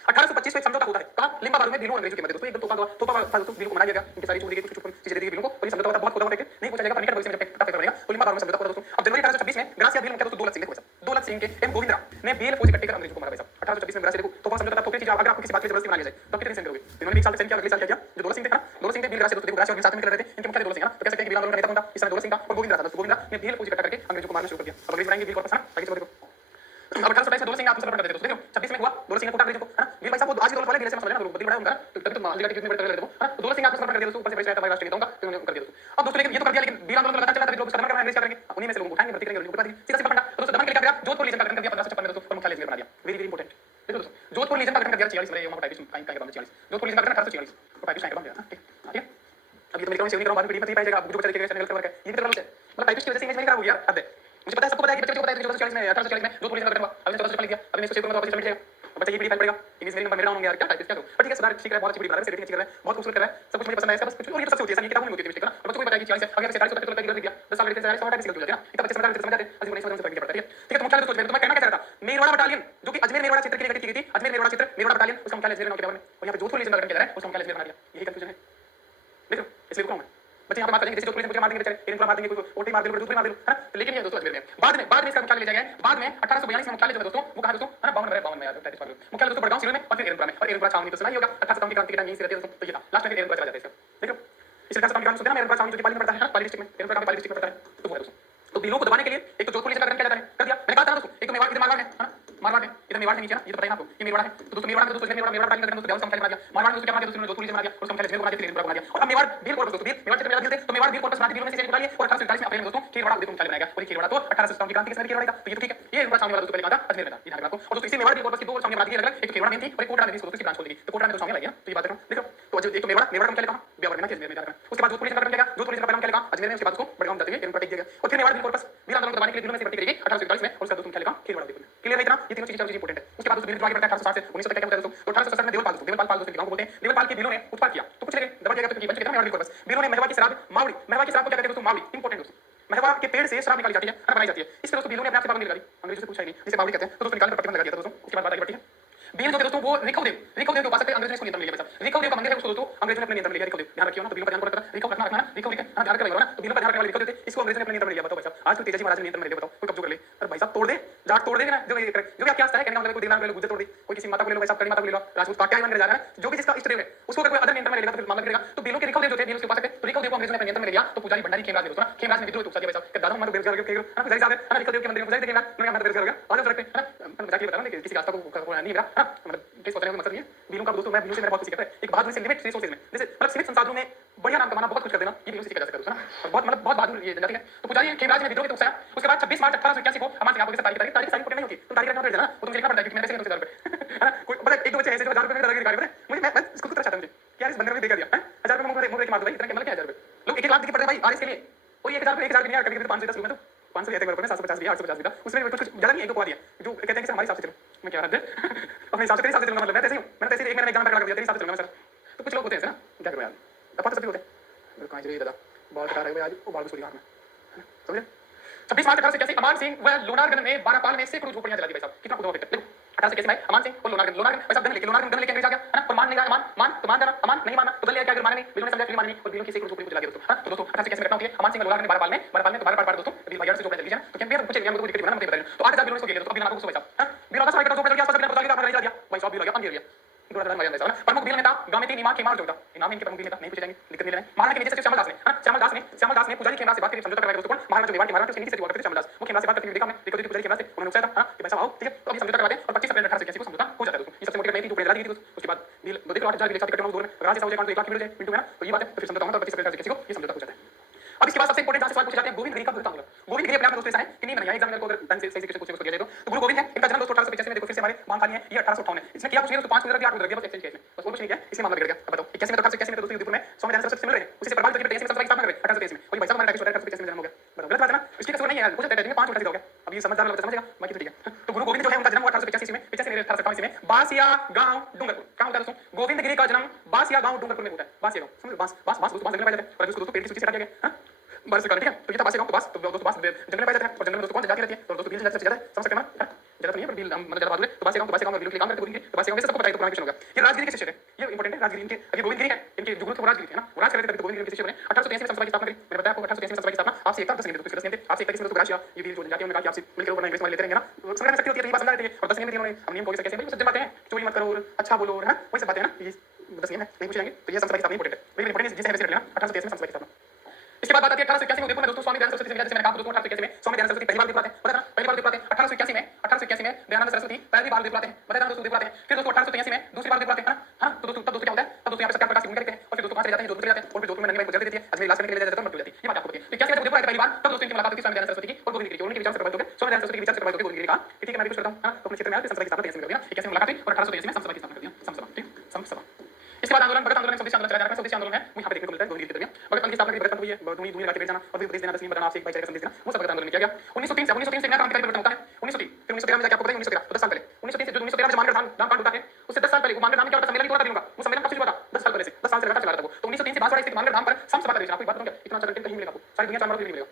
1825 में एक समझौता होता है, कहां, लिम्बा बारू में बिलों अंग्रेजों के मध्य दोस्तों, एकदम थोपा था दोस्तों, बिल को मनाया गया, इनकी सारी चीजें दी गई, कुछ चीजें दी गई बिलों को, और ये समझौता होता बहुत खुदा होता है, नहीं पूछा जाएगा, पर निकट भविष्य में जब तक बनेगा, तो लिम्बा बारू में समझौता होता दोस्तों। अब जनवरी 1826 में ग्रासिया बिल मुख्य दोस्तों 2 लाख सिंह के, 2 लाख सिंह के एम गोविंदराव ने बेल फौज इकट्ठी कर अंग्रेजों को मारा भाई साहब। 1826 में ग्रासिया देखो तो बहुत समझौता था, तो चीज अगर आपको किसी बात की जबरदस्ती बना लिया जाए तो कितने सेंड करोगे। इन्होंने 1 साल सेंड किया, अगले साल क्या किया, जो 2 लाख सिंह थे ना, 2 लाख सिंह थे बिल ग्रासिया दोस्तों, देखो ग्रासिया और साथ में कर रहे थे, इनके मुख्य 2 लाख सिंह ना, तो कह सकते हैं कि बिल आंदोलन का नेता कौन था, इस समय 2 लाख सिंह था और गोविंदराव था दोस्तों। गोविंदराव ने बेल फौज इकट्ठा करके अंग्रेजों को मारना शुरू कर दिया। अब अंग्रेज बनाएंगे बिल कॉर्पस ना, ताकि चलो देखो अब 1827 में 2 लाख सिंह आत्मसमर्पण कर देते दोस्तों। देखो 26 में हुआ 2 लाख सिंह ने फूटा अंग्रेजों को, है ना, बिल भाई साहब वो आज के दौर वाले गिरे से मसला है ना, बदली बड़ा उनका, तो तभी तो मालिका कितनी बड़ी तगड़े देखो, है ना, 2 लाख सिंह आत्मसमर्पण कर दिया दोस्तों, ऊपर से पैसा आता है राष्ट्रीय नेताओं का, तो उन्होंने कर दिया दोस्तों। अब दोस्तों लेकिन ये तो कर दिया, लेकिन बिल आंदोलन लगातार चला था, विद्रोह खत्म करना है, अंग्रेज क्या करेंगे, उन्हीं में से लोग उठाएंगे, भर्ती करेंगे, उनको बता दी सीधा सीधा फंडा। तो दोस्तों दमन के लिए क्या किया, जोधपुर लीजन का गठन कर दिया 1556 में दोस्तों, और मुख्यालय बना दिया, वेरी वेरी इंपॉर्टेंट। देखो दोस्तों जोधपुर लीजन का गठन कर दिया 46 में, ये टाइपिस्ट का के बाद 46 जोधपुर लीजन का गठन 1846 को टाइपिस्ट का बन गया, ठीक है। अब ये तो मेरे को सेव नहीं करो, बाद में पीडी में पाई जाएगा, जो बच्चा देखेगा चैनल का वर्क है, ये भी तो मतलब टाइपिस्ट की वजह से इमेज मेरी खराब हो गया, हद है। मुझे पता है, सबको पता है कि बच्चे को पता है कि 1440 में 1840 में जो पुलिस का गठन हुआ, अभी 1440 लिख दिया, अभी मैं इसको सेव करूंगा तो वापस सबमिट जाएगा, बच्चे की पीडी फाइल पड़ेगा, इंग्लिश मेरी नंबर मेरा होंगे यार, क्या टाइपिस्ट क्या करूं, पर ठीक है सुधार ठीक है, बहुत अच्छी पीडी बना रहा है, सेटिंग अच्छी कर रहा है, बहुत खूबसूरत कर रहा है, सब कुछ मुझे पसंद है इसका, बस कुछ और ये तो सबसे होती है, ऐसा नहीं किताबों में होती है मिस्टेक ना, और बच्चों को पता है कि 40 है, अगर 47 होता है तो लगता है कि गलत लिख दिया, 10 साल के 40 टाइपिस्ट गलत हो जाती है ना, इतना बच्चे समझ जाते हैं, अजीब नहीं समझ पड़ता है, ठीक है। तो मुख्यालय दोस्तों तुम्हें कहना क्या चाहता था, मेरवाड़ा बटालियन जो कि अजमेर मेरवाड़ा क्षेत्र के लिए गठित की गई थी, अजमेर मेरवाड़ा क्षेत्र मेरवाड़ा बटालियन, उसका मुख्यालय अजमेर के बारे में, और यहाँ पे जोधपुर लीजन का गठन किया जा रहा है, उसका मुख्यालय अजमेर बना दिया, यही कंफ्यूजन है, देखो इसलिए रुका हूं मैं। बच्चे यहाँ पे बात करेंगे जैसे जो पुलिस मुझे मार देंगे बेचारे, इनको मार देंगे, कोई ओटी मार देंगे, दूसरी मार देंगे, है ना, लेकिन ये दोस्तों अजमेर में बाद में इसका मुख्यालय ले जाया गया, बाद में 1842 में मुख्यालय जो है दोस्तों वो कहां दोस्तों, है ना, 52 में यार मुख्यालय दोस्तों बड़गांव सिरों में, और फिर एरंपुरा में, और एरंपुरा छावनी तो सुना ही होगा, 1857 की क्रांति के टाइम यहीं से रहते हैं दोस्तों, तो ये था लास्ट में एरंपुरा चला जाता है इसका, देखो इस 1857 की क्रांति सुनते हैं ना, एरंपुरा छावनी जो कि पाली में पड़ता है, पाली डिस्ट्रिक्ट में, एरंपुरा का पाली डिस्ट्रिक्ट में पड़ता है, तो वो है दोस्तों। तो बिलों को दबाने के लिए एक तो जोधपुर लीजन का गठन किया जाता है, कर दिया, मैंने कहा था ना दोस्तों, एक तो मेवाड़, इधर मारवाड़ है ना, मारवाड़ है, इधर मेवाड़ है नीचे ना, ये तो पता ही ना आपको, ये मेवाड़ है, तो दोस्तों मेवाड़ में दोस्तों मेवाड़ का गठन दोस्तों उसका मुख्यालय बना दिया, मारवाड़ में उसका क्या बना दिया दोस्तों, जोधपुर लीजन बना दिया, उसका मुख्यालय अजमेर बना दिया, फिर एरंपुरा बना दिया, और अब मेवाड़ बिल कॉर्पस दोस्तों, बिल मेवाड़ क्षेत्र में बिल थे, तो मेवाड़ बिल कॉर्पस बना दिया, बिलों में से बुला लिए, और 1847 में अप्रैल में दोस्तों खेरवाड़ा उदयपुर मुख्यालय बनाया गया, और ये खेरवाड़ा तो 1857 की क्रांति के समय खेरवाड़ा था, तो ये तो ठीक है, ये एरंपुरा छावनी वाला दोस्तों पहले कहा था अजमेर में था, ये ध्यान रखो। और दोस्तों इसी मेवाड़ बिल कॉर्पस की 2 छावनी बना दी अलग, एक खेरवाड़ा में थी और एक कोटड़ा में थी, दोस्तों की ब्रांच खोल दी, तो कोटड़ा में 2 छावनी लगी ना, तो ये बात देखो, तो एक तो मेवाड़ का मुख्यालय कहां, ब्यावर में ना, अजमेर में जाकर, उसके बाद जोधपुर लीजन का गठन किया गया, जोधपुर लीजन का पहला मुख्यालय कहां, अजमेर में, उसके बाद उसको बड़गांव जाते हुए एरंपुरा टेक दिया गया, और फिर मेवाड़ बिल कॉर्पस बिल आंदोलन को दबाने के लिए बिलों में से भर्ती करी गई 1841 में, और उसका दोस्तों मुख्यालय कहां, खेरवाड़ा उदयपुर में, क्लियर है इतना, ये तीनों चीजें इंपॉर्टेंट है। उसके बाद दोस्तों बिल जो आगे बढ़ता है 1860 से 1900 तक क्या होता है दोस्तों, तो 1867 में देवलपाल दोस्तों गांव को बोलते हैं, देवलपाल के बिलों ने उत्पाद किया, तो कुछ लगे दबा दिया गया, तो ये बन चुका है मेवाड़ बिल कॉर्पस, बिलों ने महवा की शराब मावड़ी, महवा की शराब को क्या कहते हैं दोस्तों, मावड़ी, इंपॉर्टेंट दोस्तों, महवा के पेड़ से शराब निकाली जाती है, बनाई जाती है, इस पर दोस्तों बिलों ने अपने आप से पाबंदी लगा दी, अंग्रेजों से पूछा ही नहीं, जिसे मावड़ी कहते हैं, तो दोस्तों निकाल कर प्रतिबंध लगा दिया था दोस्तों। उसके बाद बात आगे बढ़ती है, बिल जो दोस्तों वो रिकवदेव के उपासक थे, अंग्रेजों ने इसको नियंत्रण में लिया था, रिकवदेव का मंदिर है उसको दोस्तों अंग्रेजों ने अपने नियंत्रण में लिया, रिकवदेव ध्यान रखियो ना, तो बिलों का ध्यान रखना, रिकव रखना रखना रिकव ध्यान रखना ना, तो बिलों का ध्यान रखने वाले रिकवदेव थे, इसको अंग्रेजों ने अपने नियंत्रण में लिया, बताओ भाई साहब आज तो तेजाजी महाराज ने नियंत्रण में लिया, बताओ कोई कब्जा कर ले, अरे भाई साहब तोड़ दे, जाट तोड़ देगा ना, जो भी क्या है, कहने का मतलब कोई देवनाम ले लो, गुज्जर तोड़ दे, कोई किसी माता को ले लो, भाई साहब कड़ी माता को ले लो, राजपूत काट्या बन कर जा रहा है, जो भी जिसका इष्ट देव है उसको अगर कोई अदर नियंत्रण में लेगा तो फिर मामला करेगा। तो बिलों के रिकवदेव जो थे, बिलों के उपासक थे, तो रिकवदेव को अंग्रेजों ने अपने नियंत्रण में लिया, तो पुजारी भंडारी खेमराज ने दोस्तों खेमराज ने विद्रोह तो उकसा दिया भाई साहब, दादा हमारे बेरोजगार के है ना, पुजारी साहब है ना, रिकवदेव के मंदिर में पुजारी थे खेमराज, मैंने हमारे बेरोजगार हो गया, आज रखते हैं ना, मैं मजाक ही बता रहा हूं, लेकिन किसी आस्था को नहीं मेरा है ना, मतलब केस होता है मकसद नहीं है बिलों का दोस्तों, मैं बिलों से मेरा बहुत कुछ सीखता है, एक बहादुरी से लिमिट रिसोर्सेज में, जैसे मतलब सीमित संसाधनों में बढ़िया नाम कमाना, बहुत कुछ कर देना, ये बिलों से सीखा जा सकता है दोस्तों ना, बहुत मतलब बहुत बहादुर ये जनजाति है। तो पुजारी खेमराज ने विद्रोह तो उकसाया, उसके बाद 26 मार्च 1881 को हमारे सिंह आपको तारीख सारी इंपोर्टेंट नहीं होती, तो तारीख रखना पड़ेगा ना, वो तुम लिखना पड़ता है क्योंकि मैंने पैसे नहीं रुपए है ना, कोई मतलब एक दो बच्चे ऐसे जो 1000 रुपए में दादागिरी कर रहे हैं, मुझे मैं इसको कुछ चाहता हूं, मुझे यार इस बंदे ने दे दिया है 1000 रुपए मुझे मुझे मार दो भाई, इतना क्या मतलब क्या 1000 रुपए, लोग 1 लाख देके पड़ रहे भाई आरएस के लिए, कोई 1000 नहीं यार, कभी 500 10 रुपए तो 500 रुपए में 750 दिया 850 दिया, उसमें कुछ ज्यादा नहीं, एक दो पवा दिया, जो कहते हैं कि हमारे हिसाब से चलो मैं क्या हद है। अपने हिसाब से तेरे हिसाब से चलूंगा, मतलब मैं तैसे ही हूँ, मैंने तैसे ही एक महीने में एग्जाम पैक लगा दिया, तेरे हिसाब से चलूंगा मैं सर। तो कुछ लोग होते हैं ऐसे ना, क्या करूँ यार, अपन तो सभी होते हैं। कहाँ चलिए दादा, बाल कटा रहे हो आज, वो बाल को सूरी हाथ में, समझे? 26 मार्च 1881 अमान सिंह व लोनारगन में बारापाल में सैकड़ों झोपड़ियां जला दी भाई साहब, कितना खुदा देखो 1881 में अमान सिंह और लोनारगन भाई साहब गन लेके अंग्रेज आ गया है ना, और मान नहीं गया, मान तो मान जाना, अमान नहीं माना तो गन ले क्या, अगर माना नहीं बिलों ने समझा कि माने नहीं, और बिलों की सैकड़ों झोपड़ियों को जला दिया दोस्तों, हां तो दोस्तों 1881 में घटना होती है अमान सिंह और लोनारगन बारापाल में तो बारापाल दोस्तों अभी भाई यार से झोपड़ियां जल गई है, तो क्या मैं कुछ नहीं मुझे दिक्कत बनाना मुझे बताइए, तो 8000 बिलों को गिर गया, तो अभी ना को भाई साहब, हां बिलों का साइड का झोपड़ा जल गया, आसपास बिलों बता दिया, आपने दिया भाई साहब, बिल हो गया, अंधेर गया। प्रमुख बिल नेता गामिती नीमा खेमार जोड़ा, नाम इनके प्रमुख बिल नेता नहीं पूछे जाएंगे, दिक्कत नहीं लेना। महाराणा के नीचे सचिव श्यामल दास ने पुजारी खेमराज से बात करके समझौता करवाया दोस्तों, महाराणा जो मेवाड़ के महाराणा के नीति सचिव हुआ करते थे श्यामल दास, वो खेमराज से बात करके देखा हमने, देखो पुजारी खेमराज से उन्होंने उकसाया था कि भाई साहब आओ, ठीक है, तो अभी समझौता करवाते हैं और 25 अप्रैल 1881 को समझौता हो जाता है दोस्तों। ये सबसे मोटी घटना थी जो जला दी थी दोस्तों। उसके बाद बिल देख लो 8000 बिल एक साथ इकट्ठे होने दौर में अगर आज ऐसा हो जाए तो 1 लाख की मिल जाए मिनटों में ना, तो ये बात है, तो फिर समझौता होगा, तो 25 अप्रैल 1881 को ये समझौता हो जाता है। अब इसके बाद सबसे इंपॉर्टेंट जहां से सवाल पूछे जाते हैं गोविंद गिरी का भक्त आंदोलन। गोविंद गिरी अपने आप में दोस्तों ऐसा है कि नहीं बनाया एग्जाम को अगर ढंग से सही से क्वेश्चन पूछे गए तो गुरु गोविंद है, इनका जन्म दोस्तों 1885 में, देखो फिर से हमारे मान खानी है, ये 1858 है, इसने किया कुछ नहीं तो 5 को दिया 8 को दिया, बस एक्सचेंज किया इसने, बस और कुछ नहीं किया, इसलिए मामला बिगड़ गया। अब बताओ 81 में तो 1881 में दोस्तों युद्धपुर में स्वामी दयानंद सरस्वती से मिल रहे हैं, उसी से प्रभावित होकर 83 में संस्था की स्थापना कर रहे हैं 1883 में, और भाई साहब हमारा 1885 में जन्म हो गया। बताओ गलत बात है ना, इसकी कसूर नहीं है यार, कुछ कहते हैं 5 उल्टा सीधा हो गया, अब ये समझदार लोग समझेगा, बाकी तो ठीक है। तो गुरु गोविंद जो है उनका जन्म 1885 में, 85 नहीं 1887 में बासिया गांव डूंगरपुर, कहां होता है दोस्तों गोविंद गिरी का जन्म बासिया गांव डूंगरपुर में होता है, बासिया गांव समझ, बांस बांस बांस जंगल में पाया जाता है और उसको दोस्तों पेड़ की सूची से हटा दिया गया, हां बारिश से कारण ठीक है, तो ये था बासिया गांव, तो बास तो दोस्तों बास जंगल में पाया जाता है और जंगल में दोस्तों कौन सी जाति रहती है, तो दोस्तों बिल से ज्यादा है, समझ सकते हैं ना, ज्यादा नहीं है पर बिल मतलब ज्यादा बहादुर है, तो बासिया गांव में बिल के काम करते हैं, तो बासिया गांव में सबको पता है, तो पुराना क्वेश्चन हो गया। ये राजगिरी के शिष्य थे, ये इंपॉर्टेंट है, राजगिरी इनके अभी गोविंद गिरी है, इनके जो गुरु थे वो राजगिरी थे ना, वो राज कर रहे थे, तभी तो गोविंद गिरी के शिष्य बने। 1883 में संस्था की स्थापना करी, मैंने बताया आपको 1883 में संस्था की स्थापना आपसे एक 10 दोस्तों 10 थे, आपसे 21 में तो राशिया ये बिल जो जाती है, उन्होंने कहा कि आपसे मिलकर ऊपर इंग्लिश में लेते रहेंगे ना, समझ में सकती होती है, ये बात समझा रहे थे, और 10 में उन्होंने हम नियम को कैसे भाई सज्जन बातें हैं, चोरी मत करो और अच्छा बोलो है ना, वही सब बातें हैं ना, ये 10 नियम है, नहीं पूछेंगे, तो ये संस्था की स्थापना इंपॉर्टेंट है, वेरी इंपॉर्टेंट, जिसे हमें लेना 1883 में संस्था की स्थापना। इसके बाद बात आती है 1881 में उदयपुर में दोस्तों स्वामी दयानंद सरस्वती से मिला, जैसे मैंने कहा दोस्तों 1881 में स्वामी दयानंद सरस्वती पहली बार दिखलाते हैं, पता है ना पहली बार दिखलाते हैं 1881 में दयानंद सरस्वती पहली बार दिखलाते हैं, पता है ना दोस्तों दिखलाते हैं, फिर दोस्तों 1883 में दूसरी बार दिखलाते हैं ना, हां तो दोस्तों तब दोस्तों क्या होता है, तब दोस्तों यहां पे सत्याग्रह प्रकाश की भूमिका देखते हैं और फिर दोस्तों कहां चले जाते हैं, जोधपुर चले जाते हैं और फिर जोधपुर में नंदी बाई को जल देती है, अजमेर इलाज करने के लिए ले जाते हैं तो मृत्यु हो जाती है, ये बात आपको पता है। तो 81 में उदयपुर आए पहली बार, तब दोस्तों इनकी मुलाकात हुई स्वामी दयानंद सरस्वती की और गोविंद गिरी की, उनके विचार से प्रभावित होकर स्वामी दयानंद सरस्वती के विचार से प्रभावित होकर गोविंद गिरी कहा कि ठीक है मैं भी कुछ करता हूं, हां तो अपने क्षेत्र में आके संस्था की स्थापना 83 में कर दिया, 81 में मुलाकात हुई और 1883 में संस्था की स्थापना कर दिया, समझ ठीक समझ। इसके बाद आंदोलन भगत आंदोलन स्वदेशी आंदोलन चला जा रहा है, स्वदेशी आंदोलन है वो यहाँ पे देखने को मिलता है गोविंद गिरी के दरमियान भगत पंथ की स्थापना की, भगत पंथ हुई है, धूनी धूनी लगा के बैठ जाना और फिर उपदेश देना, 10 बताना, आपसे एक भाईचारे का संदेश देना, वो सब भगत आंदोलन में किया गया। 1903 से नया क्रांतिकारी परिवर्तन होता है, 1903 फिर 1913 में जाके आपको पता है 1913 तो 10 साल पहले 1903 से जो 1913 में जो मानगढ़ धाम कांड होता है उससे 10 साल पहले वो मानगढ़ धाम क्या होता है, सम्मेलन नहीं होता दिनों का, वो सम्मेलन कब शुरू हुआ था 10 साल पहले से, 10 साल से लगातार चला रहा था वो। तो 1903 से बांसवाड़ा स्थित मानगढ़ धाम पर समसभा का आपको एक बात बताऊं क्या, इतना अच्छा कंटेंट कहीं मिलेगा आपको, सारी दुनिया में मिलेगा।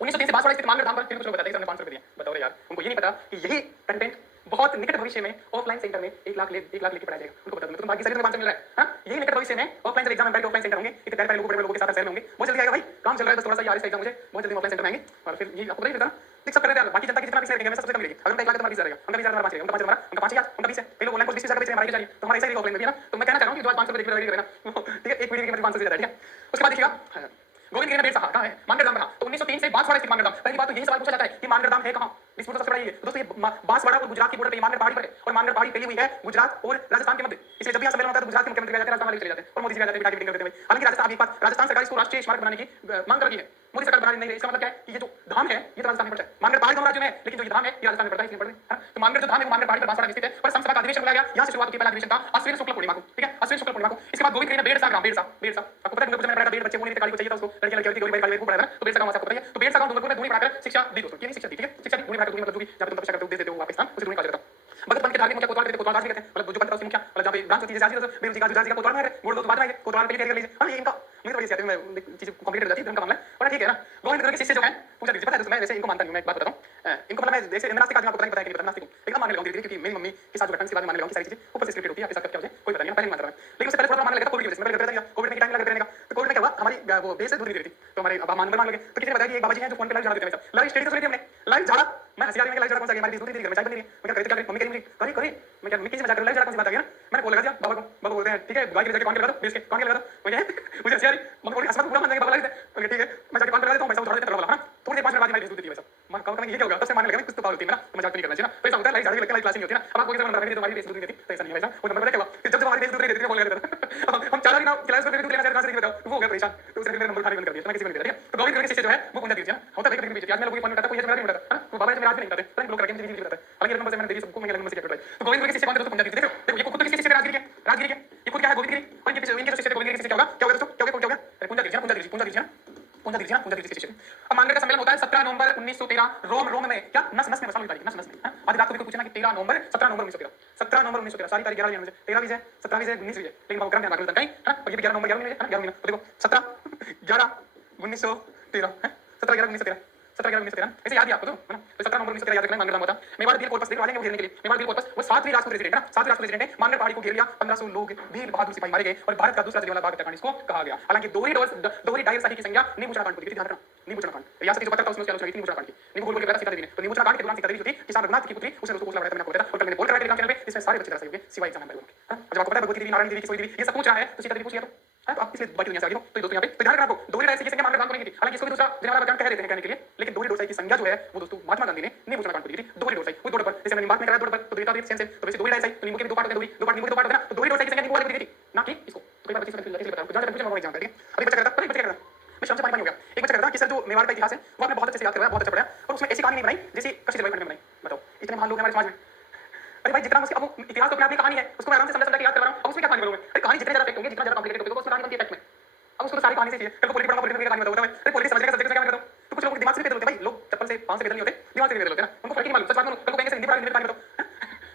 1903 से बांसवाड़ा स्थित मानगढ़ धाम पर फिर कुछ लोग बताते हैं हमने 500 रुपए दिए, बताओ यार उनको ये नहीं पता कि यही कंटेंट बहुत निकट भविष्य में ऑफलाइन सेंटर में 1 लाख लेके पढ़ाया जाएगा, उनको बता दूं तुम बाकी सारी दुकान से मिल रहा है, हां यही निकट भविष्य में ऑफलाइन से एग्जाम एम्पायर के ऑफलाइन सेंटर होंगे, इतने प्यारे लोगों बड़े लोगों के साथ शहर में होंगे, बहुत जल्दी आएगा भाई, काम चल रहा है बस थोड़ा सा यार इसका एग्जाम मुझे बहुत जल्दी ऑफलाइन सेंटर में आएंगे और फिर ये आपको नहीं पता देख सब कर रहे हैं, बाकी जनता की जितना भी रहेगा मैं सबसे कम मिलेगी, अगर मैं 1 लाख तुम्हारा 20,000 रहेगा, उनका 20,000 हमारा 5 रहेगा, उनका 5 हमारा, उनका 5,000 उनका 20 है, कई लोग ऑनलाइन कोर्स 20,000 बेच रहे हैं, हमारी जा रही है, तो हमारा ऐसा ही ऑफलाइन में भी है ना, तो मैं कहना चाह रहा हूं कि जो आज 500 रुपए देख रहे हैं ना, ठीक है एक वीडियो की कीमत 500 से ज्यादा है, ठीक है। उसके बाद देखिएगा गोविंद गिरी ने बेट कहां है मानगढ़ धाम कहां, तो 1903 से बांसवाड़ा स्थित मानगढ़ धाम, पहली बात तो यही सवाल पूछा जाता है कि मानगढ़ धाम है कहां, डिस्प्यूट सबसे बड़ा ये दोस्तों, ये बांसवाड़ा और गुजरात की बॉर्डर पे मानगढ़ पहाड़ी पर है और मानगढ़ पहाड़ी फैली हुई है गुजरात और राजस्थान के मध्य, इसलिए जब भी यहां सम्मेलन होता है तो गुजरात के मुख्यमंत्री आ जाते हैं, राजस्थान वाले चले जाते हैं और मोदी जी आ जाते हैं, मीटिंग करते हैं। हालांकि राजस्थान अभी एक बात राजस्थान सरकार इसको राष्ट्रीय स्मारक बनाने की मांग कर रही है, मोदी सरकार बना नहीं रही, इसका मतलब क्या है कि ये जो धाम है ये तो राजस्थान में पड़ता है, मानगढ़ पहाड़ी दोनों राज्यों में है लेकिन जो ये धाम है ये राजस्थान में पड़ता है, इसलिए पड़ रही है। तो मानगढ़ जो धाम है वो मानगढ़ पहाड़ी पर बांसवाड़ा में स्थित है, पर समसभा का अधिवेशन बुलाया गया, यहां से शुरुआत होती है, पहला अधिवेशन था अश्विन शुक्ल पूर्णिमा को, ठीक है अश्विन शुक्ल पूर्णिमा को। इसके बाद गोविंद गिरी ने बेड़सा आपको पता है डूंगरपुर में पढ़ाया, बेड़ बच्चे वो नहीं थे, काली को चाहिए था उसको, लड़की लड़की होती गौरी भाई को पढ़ाया था, तो बेड़सा गांव आपको पता है, तो बेड़सा गांव डूंगरपुर में धूनी पढ़ाकर शिक्षा दी दोस्तों, ये शिक्षा दी, ठीक है शिक्षा दी धूनी पढ़ाकर, धूनी मतलब जो भी जहां पे तुम तपस्या करते हो उपदेश देते हो पाकिस्तान उसे धूनी कहा जाता है। भगत पंथ के धार्मिक मुखिया कोतवाल कहते हैं, कोतवाल भी कहते हैं, मतलब जो पंथ का उसके मुखिया मतलब जहां पे ब्रांच होती है जैसे आजी बेरुजी का कोतवाल में है, गुड़ दो बाद में आएंगे कोतवाल पहले कर लीजिए, हां ये इनका मुझे थोड़ी सी आती है, मैं चीज कॉम्प्लिकेट हो जाती है तो इनका मामला है और ठीक है ना। गोविंद गिरी के शिष्य जो हैं पूछा दीजिए, पता है दोस्तों मैं वैसे इनको मानता नहीं, मैं एक बात बताता हूं इनको मतलब मैं जैसे नास्तिक आदमी आपको पता नहीं पता है कि नहीं पता, नास्तिक एकदम मानने लगा क्योंकि मेरी मम्मी के साथ जो घटना के बाद मानने लगा कि सारी चीजें ऊपर से स्क्रिप्टेड होती है, आपके साथ क्या होता है कोई पता नहीं, पहले नहीं मानता मैं, लेकिन उससे पहले थोड़ा मानने लगा कोविड की वजह से, मैं पहले करता कोविड में टाइम लगा रहने का, तो कोविड में क्या हुआ हमारी वो बेस दूध गिरी थी, तो हमारे अब मान लगे, तो किसी ने बताया कि एक बाबा जी हैं जो फोन पे लाइव झाड़ा देते हैं, लाइव स्टडी तो सुनी थी हमने, लाइव झाड़ा मैं हंसी आ रही है, लाइव झाड़ा कौन सा हमारी दूध नहीं घर में चाय बन रही है, मैं कहते क्या मम्मी करी करी मैं क्या मैं किसी मजाक कर लाइव झाड़ा कौन सी बात आ गई ना, मैंने कॉल लगा दिया बाबा को, बाबा बोलते हैं ठीक है गाय की जाके कौन के लगा दो बेस के कौन के लगा दो, मैं मुझे हंसी आ रही मम्मी बोली हंसना पूरा मान जाएंगे बाबा लगा दे, ठीक है मैं जाके कौन लगा देता हूं, पैसा उठा देता हूं, हां थोड़ी देर 5 मिनट बाद हमारी दूध देती है भाई साहब, मैं कहूंगा ये क्या होगा, तब से मानने लगा कुछ तो बात होती है ना, तो मजाक नहीं करना चाहिए ना, पैसा होता है लाइव झाड़ा के लगता है लाइव क्लासिंग होती है ना, अब आपको किसी ने बताया तुम्हारी बेस दूध नहीं देती, तो ऐसा नहीं है भाई साहब, वो नंबर क्या हुआ फिर जब हमारी बेस दूध नहीं देती बोल गया हम चार दिन क्लास में दूध लेना चाहते हैं, बताओ वो हो गया परेशान, तो उसने मेरा नंबर उठाने बंद कर दिया, तो मैं किसी को नहीं दे रहा। तो गोविंद गिरी के शिष्य जो है वो कुंजा दीजिए ना होता है कभी कभी आज मैं लोगों को फोन करता कोई मेरा नहीं बताता है, वो बाबा जी मेरा आज नहीं बताते, तो लोग करके मुझे बताते हैं, हालांकि नंबर से मैंने दे दी सबको, मैं नंबर से क्या करता है। तो गोविंद गिरी के शिष्य कौन थे दोस्तों, कुंजा दीजिए, देखो ये खुद किसके शिष्य राजगिरी के ये खुद क्या है गोविंद गिरी और इनके जो शिष्य थे गोविंद गिरी के शिष्य क्या होगा दोस्तों, क्या होगा कुंजा दीजिए अब मानगढ़ का सम्मेलन होता है 17 नवंबर 1913 रोम में, क्या नस में मसाला तारीख नस में आधी रात को भी पूछना कि 13 नवंबर 17 नवंबर 1913 1913 सारी तारीख 11 महीने में 13 भी है 17 भी है 19 भी है, लेकिन ग्राम ध्यान रखना कहीं है ना। और ये भी 11 नवंबर 11 महीने है ना, 11 महीना। तो देखो 17 11 1913 है, 17 11 1913 17 11 1913 ऐसे याद है आपको तो है ना। तो 17 नवंबर 1913 याद रखना है। मानगढ़ नाम होता मेवाड़ बीर कॉर्पस देखो आ जाएंगे वो घेरने के लिए। मेवाड़ बीर कॉर्पस वो 7वीं राजपूत रेजिडेंट है ना, 7वीं राजपूत रेजिडेंट है। मानगढ़ पहाड़ी को घेर लिया, 1500 लोग वीर बहादुर सिपाही मारे गए और भारत का दूसरा जलियांवाला बाग हत्याकांड इसको कहा गया। हालांकि दोहरी डायर सही की संज्ञा नींबू कांड को दी थी, ध्यान रखना। नींबू कांड रियासत जो पत्थर था उसमें उसकी आलोचना हुई थी नींबू कांड की। नींबू बोल के कहता सीता देवी ने, तो नींबू कांड के दौरान सीता देवी जो थी किसान रघुनाथ की पुत्री, उसने उसको पूछला बढ़ाया था, मैंने आपको बताया था। और कल मैंने बोल कर टेलीग्राम चैनल पे इसमें सारे बच्चे तरह से होंगे सिवाय एग्जाम नंबर 1 के। जब आपको पता है भगवती देवी, नारायण देवी, किशोरी देवी ये सब पूछ रहा है तो सीता देवी पूछ लिया तो आप इसलिए बाकी दुनिया से आगे हो। तो दोस्तों यहाँ पे तो ध्यान रखना आपको दोहरी डायर सही की संज्ञा मानगढ़ कांड को नहीं दी थी। हालांकि इसको भी दूसरा जलियांवाला बाग कह देते हैं कहने के लिए, लेकिन दोहरी डायर की संज्ञा जो है वो दोस्तों महात्मा गांधी ने नींबू कांड को दी थी। दोहरी डायर वो दो पर जैसे मैंने बात में कराया दो पर तो देता भी सेम तो वैसे दोहरी डायर तो नींबू के भी दो पार्ट होते हैं, दो पार्ट नींबू के दो पार्ट होते हैं ना। तो दोहरी डायर की संज्ञा नींबू वाले को दी थी ना कि इसको। तो कई बार बच्चे इसलिए बताऊं जान पूछे मैं एग्जाम का। ठीक है अभी बच्चा कहता है मैं शर्म से पानी हो गया। एक बच्चा कहता है कि सर जो मेवाड़ का इतिहास है वो आपने बहुत अच्छे से याद करवाया, बहुत अच्छा पढ़ाया और उसमें ऐसी कहानी नहीं बनाई जैसी कच्ची दवाई खंड में बनाई। बताओ इतने महान लोग हैं हमारे समाज में। अरे भाई जितना उसकी अब इतिहास तो अपने आप में कहानी है, उसको मैं आराम से समझा के याद कर रहा हूं। अब उसमें क्या कहानी बोलूंगा? अरे कहानी जितने ज्यादा फेक होंगे, जितना ज्यादा कॉम्प्लिकेटेड होगा उसमें कहानी बनती है फेक में। अब उसको सारी कहानी से चाहिए। कल को पॉलिटिक्स पढ़ाऊंगा, पॉलिटिक्स की कहानी बताऊंगा मैं। अरे पॉलिटिक्स समझने का सब्जेक्ट क्या करता हूं? तो कुछ लोग दिमाग से नहीं पैदल होते भाई, लोग चप्पल से पांव से पैदल नहीं होते, दिमाग से नहीं पैदल होते ना। उनको फर्क ही नहीं मालूम। सच बात बोलूं कल को कहेंगे सर हिंदी पढ़ा हिंदी कहानी बताओ,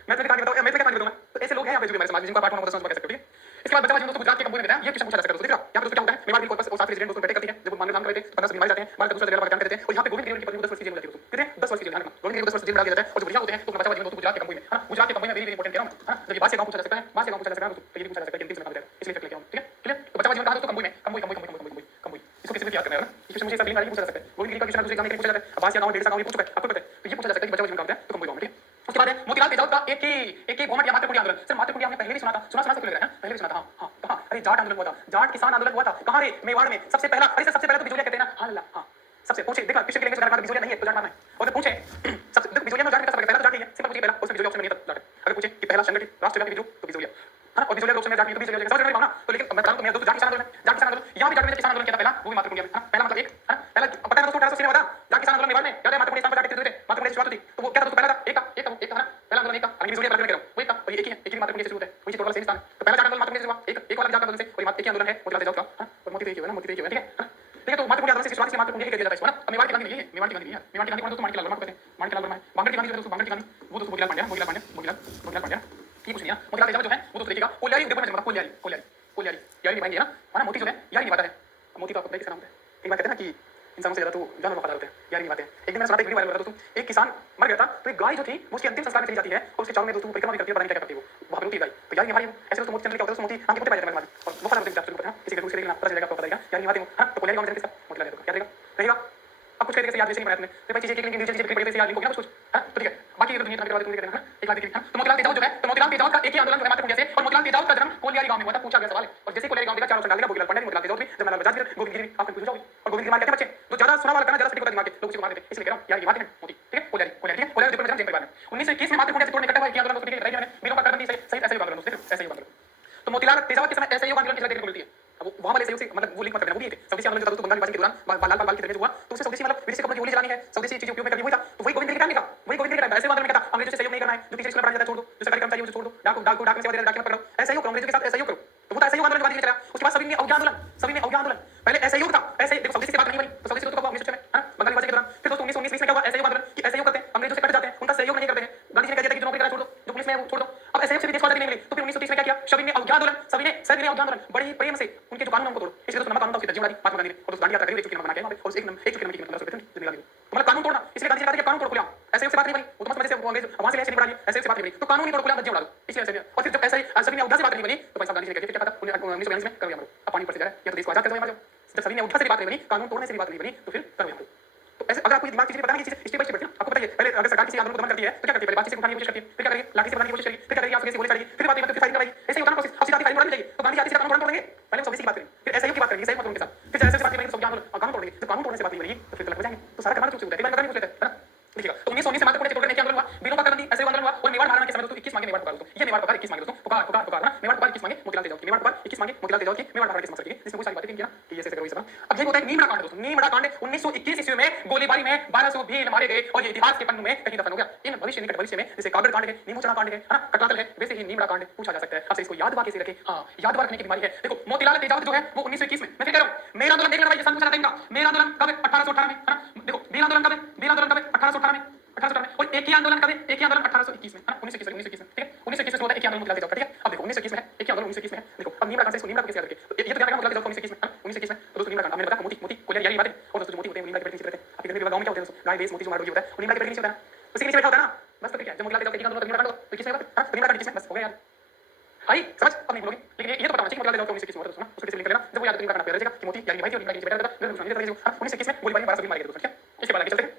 मैं तुम्हें कहानी बताऊं, मैं तुम्हें कहानी बताऊंगा। तो ऐसे लोग हैं यहाँ पे जो हमारे समाज में जिनको पाठ होना समझ कह सकते हो। इसके बाद बच्चा दोस्तों गुजरात के कंबोई में बताया ये क्वेश्चन पूछा जा सकता है दोस्तों। देखा यहाँ पे दोस्तों क्या होता है मेवाड़ बीर कॉर्पस और 7 रेजिडेंट दोस्तों बैठे करती है जब मानगढ़ नाम करते हैं 15 से मारे जाते हैं, भारत का दूसरा जलियांवाला बाग कहते हैं। और यहाँ पे गोविंद गिरी की पत्नी को 10 वर्ष की जेल हो जाती है दोस्तों। कितने 10 वर्ष की जेल, ध्यान रखना गोविंद गिरी को 10 वर्ष जेल डाल दिया जाता है। और जो बढ़िया होते हैं तो बच्चा जीवन दोस्तों गुजरात के कंबोई में है ना, गुजरात के कंबोई में वेरी वेरी इंपॉर्टेंट कह रहा हूं है। जब ये बात से गांव पूछा जा सकता है, बात से गांव पूछा जा सकता है दोस्तों, तो ये पूछा जा सकता है कि 3 में इसलिए तक लेके आऊं। ठीक है क्लियर। तो बच्चा जीवन कहा दोस्तों कंबोई में, कंबोई कंबोई कंबोई कंबोई कंबोई कंबोई इसको किसी को याद करना है ना। इस क्वेश्चन मुझे सब लिंक वाली पूछा जा सकता है। गोविंद गिरी का क्वेश्चन दूसरे एग्जाम में पूछा जाता है। अब बात से गांव 1.5 गांव ये पूछ चुका है, आपको पता है। तो ये पूछा जा सकता है कि बच्चा जीवन कहां है तो कंबोई गांव में। ठीक है उसके बाद है मोतीलाल तेजावत का एक ही घूमट या मातृकुटी आंदोलन। सर मातृकुटी हमने पहले भी सुना था, सुना से क्यों लग रहा है? पहले भी सुना था। हां कहां? अरे जाट आंदोलन हुआ था, जाट किसान आंदोलन हुआ था। कहां रे? मेवाड़ में सबसे पहला। अरे सबसे पहले तो बिजोलिया कहते हैं ना। हां अल्लाह हां सबसे पूछे देखा पिछले के लेंगे जाट मार बिजोलिया नहीं है तो जाट मारना है। और पूछे सबसे देखो बिजोलिया में जाट का सब पहला तो जाट ही है, सिंपल पूछिए पहला उसमें बिजोलिया ऑप्शन में नहीं था जाट। अगर पूछे कि पहला संगठित राष्ट्रव्यापी विद्रोह तो बिजोलिया है ना, और बिजोलिया ऑप्शन में जाट नहीं तो बिजोलिया समझ रहे हो ना। तो लेकिन मैं बता दूं तो मैं दोस्तों जाट किसान आंदोलन यहां भी जाट में किसान आंदोलन किया था पहला, वो भी मातृकुटी में है ना। पहला मतलब एक है ना, पहला पता है दोस्तों 1880 में हुआ था जाट किसान आंदोलन मेवाड़ में। याद है मातृकुटी स्थान पर जाट थे, मातृकुटी से शुरुआत हुई तो वो क्या था दोस्तों? पहला था एक था ना, पहला आंदोलन एक था। अभी बिजोलिया का कह रहा हूं वो एक था और एक ही मातृकुटी से शुरू होता है, वही टोटल सेम स्थान। तो पहला जाट आंदोलन मातृकुटी से हुआ, एक वाला जाट आंदोलन से, और ये एक ही आंदोलन है मोतीलाल तेजावत का है और मोती देवी है ना, मोती देवी है। ठीक है ठीक है तो मातृकुटी आंदोलन से शुरुआत से मातृकुटी कह दिया जाता है इसको ना। मेवाड़ की गांधी नहीं है, मेवाड़ की गांधी नहीं है। मेवाड़ की गांधी कौन दोस्तों? माणिकलाल वर्मा कहते हैं, माणिकलाल वर्मा है। बांगड़ की गांधी जो दोस्तों बांगड़ की गांधी वो दोस्तों मोतीलाल पांड्या, मोतीलाल पांड्या ये कुछ नहीं है। मोतीलाल तेजावत जो है वो दोस्तों देखिएगा कोलियारी देखो ना, कोलियारी कोलियारी कोलियारी यारी निभाएंगे ना है ना। मोती जो है यारी निभाता है, मोती तो आपको पता है किसका नाम है। एक बात कहते हैं ना कि इंसानों से ज्यादा तो जानवर वफादार होते हैं, यारी निभाते हैं। एक दिन मैंने सुना था एक वीडियो वायरल हो रहा था दोस्तों, एक किसान मर गया था तो एक गाय जो थी वो उसके अंतिम संस्कार में चली जाती है और उसके चारों में दोस्तों परिक्रमा भी करती है, पता नहीं क्या करती है वो वहां पे होती है गाय तो यारी निभाई। ऐसे दोस्तों मोती चंद्र क्या होता है मोती नाम के पत्ते पाए जाते हैं और वफादार होते हैं आपको पता है। किसी के दूसरे के नाम पता चलेगा आपको बताएगा यारी निभाते हो हां। तो कोलियारी गांव में किसका मोतीलाल तेजावत याद रहेगा अब कुछ करके याद वैसे नहीं बनाया तुमने तो भाई चीजें एक लिंक नीचे बड़ी से याद लिंक हो गया कुछ हां। तो ठीक है बाकी ये तो दुनिया करवा तुमने करना एक बात देखिए हां। तो मोतीलाल तेजावत जो है तो मोतीलाल तेजावत का एक ही आंदोलन हुआ मातृकुटी से और मोतीलाल तेजावत का जन्म कोलियारी गांव में हुआ था। पूछा गया सवाल और जैसे कोलियारी गांव में 4 ऑप्शन डाल दिया भोगीलाल पंडित, मोतीलाल तेजावत भी, जमनालाल बजाज, गोविंद गिरी आपने पूछ जाओगे। और गोविंद गिरी कहते हैं बच्चे तो ज्यादा सुना वाला करना ज्यादा सटीक होता दिमाग के लोग उसी को मार देते इसलिए कह रहा हूं यार ये बात है मोती। ठीक है कोलियारी कोलियारी ठीक है कोलियारी देखो जन्म परिवार में 1921 में मातृकुटी से तोड़ने इकट्ठा हुआ एक आंदोलन दोस्तों। ठीक है राइट मैंने बिलों का करबंदी सही ऐसे ही आंदोलन दोस्तों, ऐसे ही आंदोलन। तो मोतीलाल तेजावत के समय ऐसे ही आंदोलन की देखने को मिलती है। अब वहां वाले सहयोग से मतलब वो लिंक मत करना, वो भी थे स्वदेशी आंदोलन जो था तो बंगाल विभाजन के दौरान लाल बाल की तरह जो हुआ तो उसे स्वदेशी मतलब विदेशी कपड़ों की होली जलानी है, स्वदेशी चीजें उपयोग में करनी वही था। तो वही गोविंद गिरी का था, वही गोविंद गिरी का ऐसे आंदोलन में क्या था अंग्रेजों से सहयोग नहीं करना है, जो टीचर स्कूल में पढ़ाया जाता है छोड़ दो, जो सरकारी कर्मचारी है उसे छोड़ दो, डाक में सेवा दे रहे डाक में पकड़ो, ऐसा ही करो अंग्रेजों के साथ ऐसा ही करो। तो वो था ऐसा ही आंदोलन गांधी ने चला। उसके बाद सभी ने अवज्ञा आंदोलन पहले ऐसा ही था ऐसे देखो स्वदेशी से बात नहीं बनी तो स्वदेशी तो कब 1906 में है ना बंगाल विभाजन के दौरान। फिर दोस्तों 1919 में क्या हुआ ऐसा ही आंदोलन कि ऐसे ही करते हैं अंग्रेजों से कट जाते हैं, उनका सहयोग नहीं करते हैं। गांधी जी ने कह दिया था कि जो नौकरी करना छोड़ दो, जो पुलिस में है वो छोड़ दो। अब ऐसे से भी देश को आजादी नहीं मिली तो फिर 1930 में क्या किया सभी ने अवज्ञा आंदोलन, सभी ने अवज्ञा आंदोलन बड़ी प्रेम से उनके जो कानून उनको तोड़ो। इसलिए दोस्तों नमक कानून था उसकी तर्जीह दी महात्मा गांधी ने और उस दांडी यात्रा करी एक चुटकी नमक बना के वहां पे और एक चुटकी नमक की कीमत 15 रुपए थी जिंदगी लगी। तो मतलब कानून तोड़ना इसलिए गांधी जी कहते हैं कानून तोड़ खुले ऐसे से बात नहीं बनी वो तो मत से वो अंग्रेज वहां से ऐसे नहीं बढ़ा ऐसे से बात नहीं बनी तो कानून ही तोड़ खुले बच्चे उड़ा दो इसलिए ऐसे। और फिर जब ऐसे ही सभी ने अवज्ञा से बात नहीं बनी तो भाई साहब गांधी जी ने कहा क्या पता 1942 में करो या मरो, अब पानी पड़ जा रहा है या तो देश को आजाद कर दो या मर जाओ। जब सभी ने अवज्ञा से बात नहीं बनी कानून तोड़ने से भी बात नहीं बनी तो फिर करो या मरो। तो ऐसे अगर आपको दिमाग की चीजें पता नहीं चीजें स्टेप बाय स्टेप आपको बताइए। पहले अगर सरकार किसी आंदोलन को दमन करती है तो क्या करती है? पहले बातचीत से उठाने की कोशिश करती है, फिर क्या करेगी लाठी से बनाने की कोशिश करेगी, फिर क्या करेगी आपसे गोली चलेगी, फिर बात नहीं फायरिंग कराएगी। ऐसे ही होता है प्रोसेस। अब सीधा फायरिंग करानी चाहिए तो गांधी जी का कानून तोड़ेंगे पहले हम स्वदेशी की बात करेंगे फिर ऐसे ही की बात करेंगे सही मत उनके साथ फिर ऐसे से बात करेंगे तो आंदोलन कानून तोड़ेंगे। तो कानून तोड़ने से बात नहीं बनेगी तो फिर तलाक हो जाएंगे। तो सारा करना चुप होता है कई बार नहीं है ना। देखिएगा तो 1919 से मातृकुटी से तोड़ने के आंदोलन हुआ, बिलों का करबंदी ऐसे आंदोलन हुआ और मेवाड़ महाराणा के समय दोस्तों 21 मांगे मेवाड़ पुकार दोस्तों ये मेवाड़ पुकार 21 मांगे दोस्तों पुकार ना मेवाड़ पुकार 21 मांगे मोतीलाल तेजावत की, मेवाड़ पुकार 21 मांगे मोतीलाल तेजावत की मेवाड़ महाराणा के समय की जिसमें बहुत सारी बातें की ना कि ऐसे करो ये सब। अब ये होता है नीमड़ा कांड दोस्तों। नीमड़ा कांड 1921 ईस्वी में गोलीबारी में 1200 भील मारे गए और ये इतिहास के पन्नों में कहीं दफन हो गया। इन भविष्य निकट भविष्य में जैसे कागड़ कांड है, नीमूचना कांड है ना, कटलातल है, वैसे ही नीमड़ा कांड पूछा जा सकता है। आपसे इसको याद कैसे रखें? हां याद रखने की बीमारी है। देखो मोतीलाल तेजावत जो है वो 1921 में मैं फिर कह रहा हूं मेरा आंदोलन देख लेना भाई ये सन पूछा जाता है। मेरा आंदोलन कब है? 1818 में है ना। देखो भील आंदोलन कब है? भील आंदोलन कब है? 1818 में 1818 में। और एक ही आंदोलन कब है? एक ही आंदोलन 1821 में है ना 1921 में ठीक है 1921 में होता है 21 आंदोलन मोतीलाल नेहरू, ठीक है। अब देखो 1921 में है, 21 आंदोलन 1921 में है, देखो अब नीम का कौन से नीम का कैसे याद रखे, तो ये तो ध्यान रखना मोतीलाल नेहरू 1921 में, 1921 में, तो दोस्तों नीम का हमने बताया मोती मोती कोयला यही बात है, और दोस्तों जो मोती होते हैं नीम का पेड़ के नीचे रहते हैं। आपके घर में गांव में क्या होते हैं दोस्तों, गाय भैंस मोती जो मार होता है, वो नीम का पेड़ के नीचे होता है ना, उसी के नीचे बैठा होता है ना, बस तो ठीक है। जब मोतीलाल नेहरू 21 आंदोलन नीम का कांड तो किसने होगा, हां नीम का कांड किसमें, बस हो गया यार, आई समझ अब नहीं बोलोगे, लेकिन ये तो पता होना चाहिए मोतीलाल नेहरू 1921 में होता है दोस्तों ना, उसको कैसे लिंक कर लेना, जब वो याद नीम का कांड पे रहेगा कि मोती यानी भाई थी और नीम का नीचे बैठा रहता था, फिर उसने ये 1921 में गोलीबारी 12 सौ मारे गए दोस्तों, ठीक है। इसके बाद आगे चलते हैं,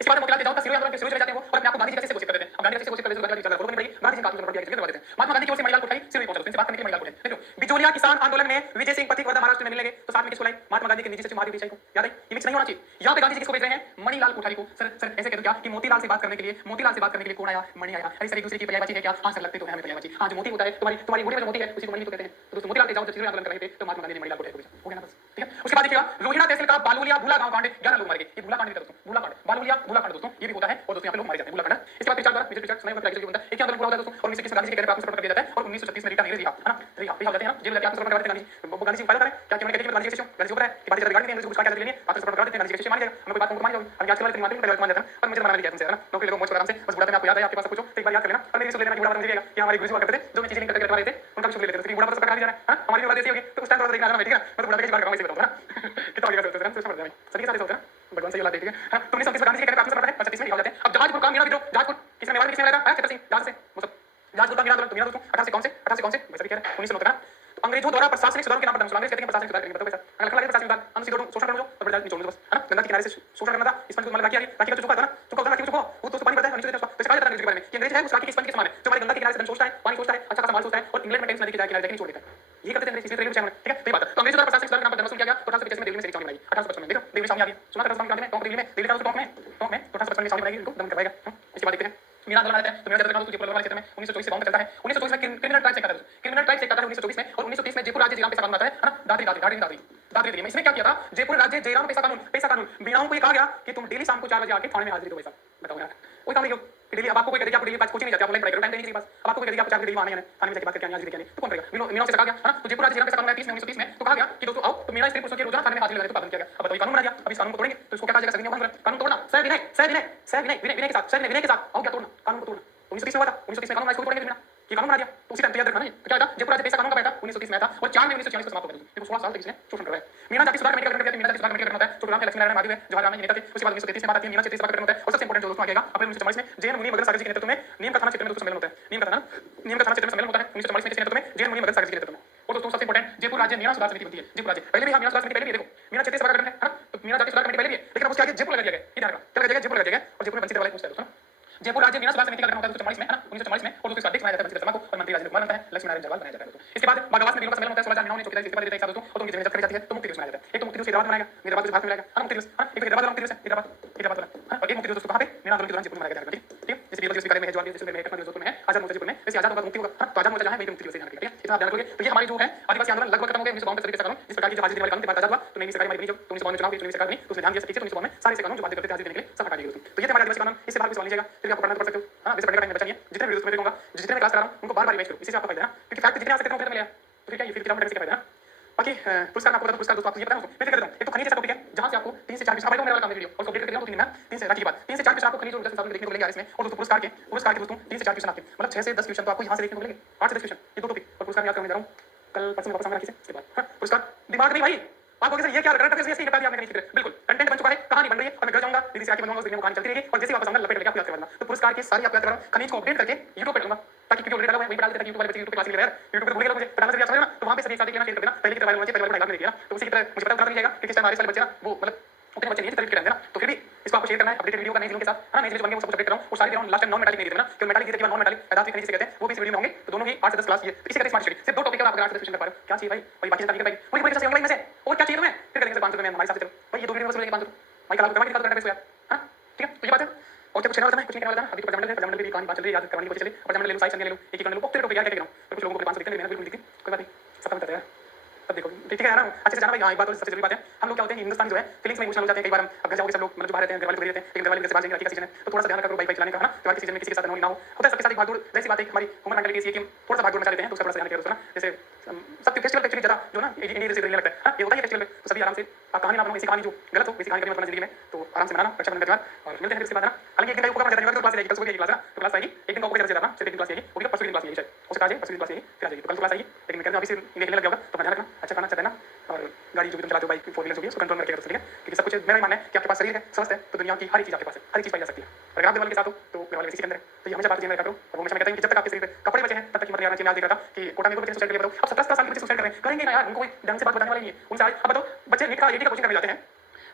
इसके बाद मोतीलाल नेहरू का सिरोही आंदोलन के शुरू में जाते हैं वो, और अपने आप को गांधी जी कैसे घोषित कर देते हैं। अब गांधी जी कैसे घोषित कर देते हैं, गांधी जी चला फोटो नहीं पड़ी, गांधी जी कानून पर करवा देते हैं। महात्मा गांधी की ओर से मणिलाल को उठाई सिरोही पहुंचा, इनसे बात करने के लिए मणिलाल को उठाई, देखो बिजोलिया किसान आंदोलन में विजय सिंह पथिक वर्धा महाराष्ट्र में मिलने लगे, तो साथ में किसको लाई, महात्मा गांधी के निजी सचिव महादेव देसाई को, याद है, ये मिक्स नहीं होना चाहिए। यहाँ पे गांधी जी किसको भेज रहे हैं, मणिलाल कोठारी को, सर ऐसे कह दो क्या कि मोतीलाल से बात करने के लिए, मोतीलाल से बात करने के लिए कौन आया, मणि आया, अरे सर एक दूसरे की पर्यायवाची है क्या, हाँ सर लगते तो है हमें पर्यायवाची, हाँ जो मोती होता है तुम्हारी मुड़ी में जो मोती है उसी को मणि तो कहते हैं, तो दोस्तों मोतीलाल के जाओ जब सिरोही आंदोलन कर रहे थे तो महात्मा गांधी ने मणिलाल कोठारी को भेजा, हो गया ना बस, ठीक है। उसके बाद देखिएगा रोहिणा तहसील का बालुलिया भूला गांव कांड, 11 लोग मारे गए, ये भूला कांड भी था दोस्तों, भूला कांड बालुलिया भूला कांड दोस्तों ये भी होता है, और दोस्तों यहाँ पे लोग मारे जाते हैं, भूला कांड। इसके बाद विचार द्वारा विजय विचार समय का जो बनता है, एक आंदोलन पूरा होता है दोस्तों, और 1921 में गांधी जी के कहने पर आत्मसमर्पण कर दिया जाता है, और 1936 में रिटा नहीं रिहा, है ना, रिहा हो जाते हैं ना, जेल जाके आत्मसमर्पण करवाते हैं गांधी जी, गांधी जी फायदा करें क्या कि उन्होंने कहते हैं गांधी जी के गांधी जी ऊपर है कि बात बिगाड़ देंगे, उसका क्या लेंगे, आत्मसमर्पण करवा देते हैं, गांधी जी के मान जाएगा, हमें कोई बात मान जाओगे, अभी आजकल वाले मान लेंगे, मान जाता है, पर मुझे मानना नहीं तुमसे, है ना, नौकरी लोगों मौज आराम से, बस बुढ़ापे में आपको याद है, आपके पास सब कुछ हो तो एक बार याद कर लेना, और मेरी सुन लेना कि बुढ़ापा मुझे देगा कि हमारे गुरु जी हुआ करते थे, जो मैं चीजें नहीं करके रखवा रहे थे उनका भी सुन लेते थे, क्योंकि बुढ़ापा सब करा दिया है, हमारी बात ऐसी होगी तो उस टाइम थोड़ा देखना आना, ठीक है, मैं तो बुढ़ापे की बात करूंगा, इसे बताऊंगा ना कितना बढ़िया सोचते हैं, तो समझ जाएंगे सभी के साथ होता है ना, भगवान से ये लाभ देखिए, हां तुमने सब गांधी जी के कहने पर आत्मसमर्पण है, 36 में हो जाते हैं। अब जहाजपुर का मीना विद्रोह, जहाजपुर किसने मेवाड़ में किसने लड़ा था, छतर सिंह जहाज से, वो सब जहाजपुर का मीना आंदोलन, तो मीना दोस्तों 18 से कौन से वैसे भी कह रहे हैं 1909 तक, तो अंग्रेजों द्वारा प्रशासनिक सुधारों के नाम पर अंग्रेज कहते हैं प्रशासनिक सुधार करेंगे, बताओ कैसा, अगर लखनऊ प्रशासनिक सुधार अंश जोड़ो शोषण करो और बड़ा निचोड़ दो बस, है ना, गंगा के किनारे से शोषण करना था, इस पर मतलब राखी आ गई, राखी का जो चुका था ना, चुका होता है राखी को चुका वो तो पानी बढ़ता है नीचे देता है, तो कहा जाता है अंग्रेज के बारे में कि अंग्रेज है उस राखी के स्पंज के समान है, जो हमारे गंगा के किनारे से धन सोचता है, पानी सोचता है, अच्छा खासा माल सोचता है, और इंग्लैंड में टेम्स नदी के किनारे जाके छोड़ देता है, ये करते थे अंग्रेज, इसलिए रेलवे चैनल, ठीक है, तो ये बात है। तो अंग्रेजों द्वारा प्रशासनिक सुधार के नाम पर धर्मसूल किया गया, तो 1885 में दिल्ली में से एक छावनी बनाई, 1855 में देखो दिल्ली सामने आ गई, सुना था राजस्थान में टोंक दिल्ली में, दिल्ली का टोंक में तो 1855 में छावनी बनाई, इनको दमन करवाएगा। इसके बाद देखते हैं मीना आंदोलन आता है, तो मीना जयपुर का जयपुर वाले क्षेत्र में 1924 से बाउंड चलता है, 1924 में क्रिमिनल ट्राइब्स एक आता है, क्रिमिनल ट्राइब्स एक आता है 1924 में, और 1930 में जयपुर राज्य जयराम पेशा कानून आता है ना, दादरी दादरी दादरी दादरी दादरी दिल्ली में, इसमें क्या किया था, जयपुर राज्य जयराम पेशा कानून बीणाओं को ये कहा गया कि तुम डेली शाम को 4 बजे आके थाने में हाजिरी दो, ऐसा बताओ यार, कोई काम नहीं हो डेली, अब आपको कोई कहेगा आप डेली कोचिंग नहीं जाते, आप ऑनलाइन पढ़ाई करो, टाइम नहीं है पास, अब आपको कोई कहेगा आप 4 बजे डेली आने हैं थाने में जाके बात करके आने हाजिरी देके आने, तो कौन करेगा, मीनाओं से कहा गया, है ना, तो जयपुर राज्य जयराम पेशा कानून 30 में 1930 में तो कहा गया कि दोस्तों आओ तो मीना स्त्री पुरुषों के रोजाना थाने में हाजिरी लगाने तो पालन किया गया। अब बताइए कानून बना दिया, अब इस कानून को तोड़ेंगे तो इसको क्या कहा जाएगा, सविनय उल्लंघन, कानून तोड़ना, सविनय सविनय सविनय विनय के साथ, सविनय विनय के साथ आओ क्या तोड़ना, कानून को तोड़ना, 1930 में हुआ था, 1930 में कानून इसको तोड़ेंगे मीना, ये कानून बना दिया, तो उसी टाइम पे याद रखना नहीं तो क्या था, जयपुर राज्य पेशा कानून का बैठा 1930 में था, और 4 में 1946 को समाप्त हो गया, देखो 16 साल तक इसने शोषण कराया। मीना जाति सुधार कमेटी का गठन किया, मीना जाति सुधार कमेटी का गठन होता है, छोटूराम लक्ष्मी नारायण महादेव है, जवाहरलाल नेहरू नेता थे, उसके बाद 1933 में बात आती है मीना क्षेत्रीय सभा का गठन होता है, और सबसे इंपोर्टेंट जो दोस्तों आएगा अप्रैल 1944 में जैन मुनि मगध सागर जी के नेतृत्व में नीम का थाना क्षेत्र में दोस्तों सम्मेलन होता है, नीम का थाना क्षेत्र में सम्मेलन होता है 1944 में, किसके नेतृत्व में, जैन मुनि मगध सागर जी के नेतृत्व में। और दोस्तों सबसे इंपोर्टेंट जयपुर राज्य मीना सुधार समिति बनती है, जयपुर राज्य पहले भी मीना सुधार समिति पहले भी देखो मीना क्षेत्रीय सभा का गठन है ना, तो मीना जाति सुधार कमेटी पहले भी है, लेकिन अब उसके आगे जयपुर लगा दिया गया, ये ध्यान रखना क्या लगा दिया गया, जयपुर लगा दिया गया, और जयपुर में बंसी वाला पूछता है दोस्तों, जयपुर राज्य मीना सुधार समिति का गठन होता है 1944 में, है ना, 1944 में, और उसके अध्यक्ष बनाया जाता है बंसी को, और मंत्री राजेंद्र कुमार बनता है, लक्ष्मी नारायण जगवाल बनाया जाता है दोस्तों। इसके बाद बागावास में दिनों का सम्मेलन होता है, 16 मीनाओं ने चौकीदारी इस्तीफा दे देता है दोस्तों, और उनकी जमीन जब्त करी जाती है, तो मुक्ति दिवस मनाया जाता है, एक तो मुक्ति दिवस हैदराबाद मनाएगा, हैदराबाद भारत में मिलेगा, है मुक्ति दिवस, है एक हैदराबाद मुक्ति दिवस है, हैदराबाद वाला, और एक मुक्ति दिवस दोस्तों कहां पे, मीना आंदोलन के दौरान जयपुर में मनाया गया, ठीक है, जैसे बीरबल दिवस बिकानेर में है, जवाहर दिवस में है, कटना दिवस जोधपुर में है, आजाद मोर्चा जयपुर में, वैसे आजाद होगा मुक्ति होगा, तो आजाद मोर्चा जहां है वही मुक्ति दिवस है, ठीक है, इतना ध्यान रखोगे। तो ये हमारी जो है आदिवासी आंदोलन लगभग खत्म हो गया 1952 तक कानून, जिस प्रकार की जो हाजिरी देने वाले कानून के बाद आजाद हुआ, तो नई सरकार हमारी बनी, जब 1952 में चुनाव हुए, तो नई सरकार बनी, तो उसने ध्यान दिया ठीक है, 1952 में सारे से कानून जो बाध्य करते थे हाजिरी देने के लिए सब हटा दिए दोस्तों। तो ये थे हमारे आदिवासी कानून, इससे बाहर कुछ सवाल लीजिएगा, फिर आपको पढ़ना तो पढ़ सकते हो, हां वैसे पढ़ने का टाइम बचा नहीं है, जितने वीडियोस में देखूंगा, जितने मैं क्लास कर रहा हूं उनको बार-बार रिवाइज करो, इससे आपको फायदा है ना, क्योंकि फैक्ट जितने आ सकते हैं उतने मिलेगा, तो फिर क्या ये फिर किताब पढ़ने से क्या फायदा है ना। बाकी पुरस्कार आपको बता दो, पुरस्कार दोस्तों आपको ये पता है मैं देख देता हूं, एक तो खनिज जैसा टॉपिक है जहां से आपको 3 से 4 क्वेश्चन मेरे वाला काम वीडियो और उसको अपडेट करके देना, तो 3 दिन में 3 से रात के बाद 3 से 4 क्वेश्चन आपको खनिज और ऊर्जा संसाधन देखने को मिलेंगे इसमें, और दोस्तों पुरस्कार के दोस्तों 3 से 4 क्वेश्चन आपके मतलब 6 से 10 क्वेश्चन तो आपको यहां से देखने को मिलेंगे, 8 से 10 क्वेश्चन ये दो टॉपिक, और पुरस्कार याद करने जा रहा हूं कल परसों में वापस आऊंगा राखी से, इसके बाद हां पुरस्कार दिमाग नहीं भाई आपको सर ये क्या करंट अफेयर्स ऐसे ही बता दिया आपने कहीं फिक्र, बिल्कुल कंटेंट बन चुका है, कहानी बन रही है, और मैं घर जाऊंगा दीदी से आके बनवाऊंगा, उस दिन वो कहानी चलती रहेगी, और जैसे ही वापस आऊंगा लपेट लेके आपको याद करवाऊंगा, तो पुरस्कार के सारी आपको याद करवाऊंगा, खनिज को अपडेट करके यूट्यूब पे डालूंगा, ताकि क्योंकि ऑलरेडी डाला हुआ है वही डाल देता है, यूट्यूब वाले बच्चे यूट्यूब पे क्लास ले रहे हैं, यूट्यूब पे भूल गए मुझे पढ़ाना से भी अच्छा है ना, तो वहां पे सभी एक साथ देख लेना, शेयर कर देना, पहले की तरह वायरल होना चाहिए, पहले वाला डायलॉग नहीं दिया ना, तो उसी की तरह मुझे पता नहीं जाएगा कि किस टाइम हमारे सारे बच्चे ना वो मतलब उतने बच्चे नहीं है तरफ के रहते हैं ना, तो फिर भी इसको आपको शेयर करना है, अपडेटेड वीडियो का नई चीजों के साथ, है ना, नई चीजें बन गई वो सब अपडेट कर रहा हूं, और सारी round last time non metallic नहीं देते ना, क्योंकि मेटालिक देते हैं नॉन मेटालिक पदार्थ खनिज से कहते हैं, वो भी इस वीडियो में होंगे, तो दोनों ही 8 से 10 क्लास ये इसी तरह स्मार्ट स्टडी सिर्फ 2 टॉपिक का आप अगर 8 से 10 क्वेश्चन कर पा रहे हो क्या चाहिए भाई, और बाकी नहीं कर पाएगी वही बड़ी ऑनलाइन में से, और क्या चाहिए तुम्हें फिर करेंगे सर 500 में हमारे साथ चलो भाई, ये 2 वीडियो में मिलेंगे 500 भाई कल आपको दिमाग दिखा दो यार, हां ठीक है, तो ये बात है। और क्या कुछ कहना है, कुछ नहीं कहना है, अभी तो प्रजामंडल है, प्रजामंडल भी कहानी बात चल रही है, याद करवानी कोशिश चली, प्रजामंडल ले लो, साइंस ले लो, एक ही कर लो, बहुत टॉपिक याद करके रहा हूं, तो कुछ लोगों को 500 दिखते हैं, मैंने बिल्कुल दिखती कोई बात नहीं, सब बताते हैं, तब देखो ठीक है ना, अच्छे से जाना भाई, हां एक बात और सबसे जरूरी बात है, हम लोग क्या होते हैं हिंदुस्तानी जो है फीलिंग्स में इमोशनल हो जाते हैं, कई बार हम अब घर जाओगे सब लोग मतलब जो बाहर रहते हैं घर वाले दूर रहते हैं, लेकिन घर वाले घर से बाहर जाएंगे, राखी का सीजन है, तो थोड़ा सा ध्यान रखा करो बाइक चलाने का, है ना, त्योहार के सीजन में किसी के साथ ना हो, होता है सबके साथ एक भागदौड़, जैसी बात है हमारी ह्यूमन मेंटालिटी ऐसी है कि हम थोड़ा सा भागदौड़ मचा लेते हैं, तो उसका थोड़ा सा ध्यान रखिए दोस्तों ना, जैसे सब फेस्टिवल एक्चुअली ज्यादा जो ना इंडिया से लगने लगता है, हां ये होता है फेस्टिवल में, तो सभी आराम से आप कहानी ना बनाओ, ऐसी कहानी जो गलत हो वैसी कहानी कभी मत बनाना जिंदगी में, तो आराम से बनाना, रक्षाबंधन का त्योहार, और मिलते हैं फिर इसके बाद ना, हालांकि एक दिन का ऊपर ज्यादा नहीं होगा, तो क्लास रहेगी, कल सुबह की क्लास है ना, तो क्लास आएगी, एक दिन का ऊपर ज्यादा ना, सिर्फ एक दिन क्लास आएगी, वो भी परसों की क्लास आएगी शायद। आ जाए, बस क्लास आएगी, फिर आ जाएगी। तो कल क्लास आएगी, लेकिन मैं कह रहा हूँ अभी से इन्हें हिलने लग गया होगा, तो ध्यान रखना, अच्छा खाना, अच्छा रहना, और गाड़ी जो भी तुम चलाते हो, बाइक, फोर व्हीलर जो भी है, उसको कंट्रोल में रखिएगा, ठीक है? क्योंकि सब कुछ मेरा भी मानना है कि आपके पास शरीर है, स्वस्थ है, तो दुनिया की हर एक चीज़ आपके पास है, हर एक चीज़ पाई जा सकती है। और अगर आप घर वालों के साथ हो, तो घर वाले किसी के अंदर है, तो ये हमेशा बात ध्यान रखा करो। और वो हमेशा मैं कहता हूँ कि जब तक आपके शरीर पे कपड़े बचे हैं, तब तक की मत यार चाहिए। आज देख रहा था कि कोटा में कोई बच्चे सुसाइड कर लिया, बताओ, अब 17 साल के बच्चे सुसाइड कर रहे हैं, करेंगे ना यार, उनको कोई ढंग से बात बताने वाला नहीं है। उनसे आज अब बताओ, बच्चे नीट का आईआईटी का कोचिंग करने जाते हैं,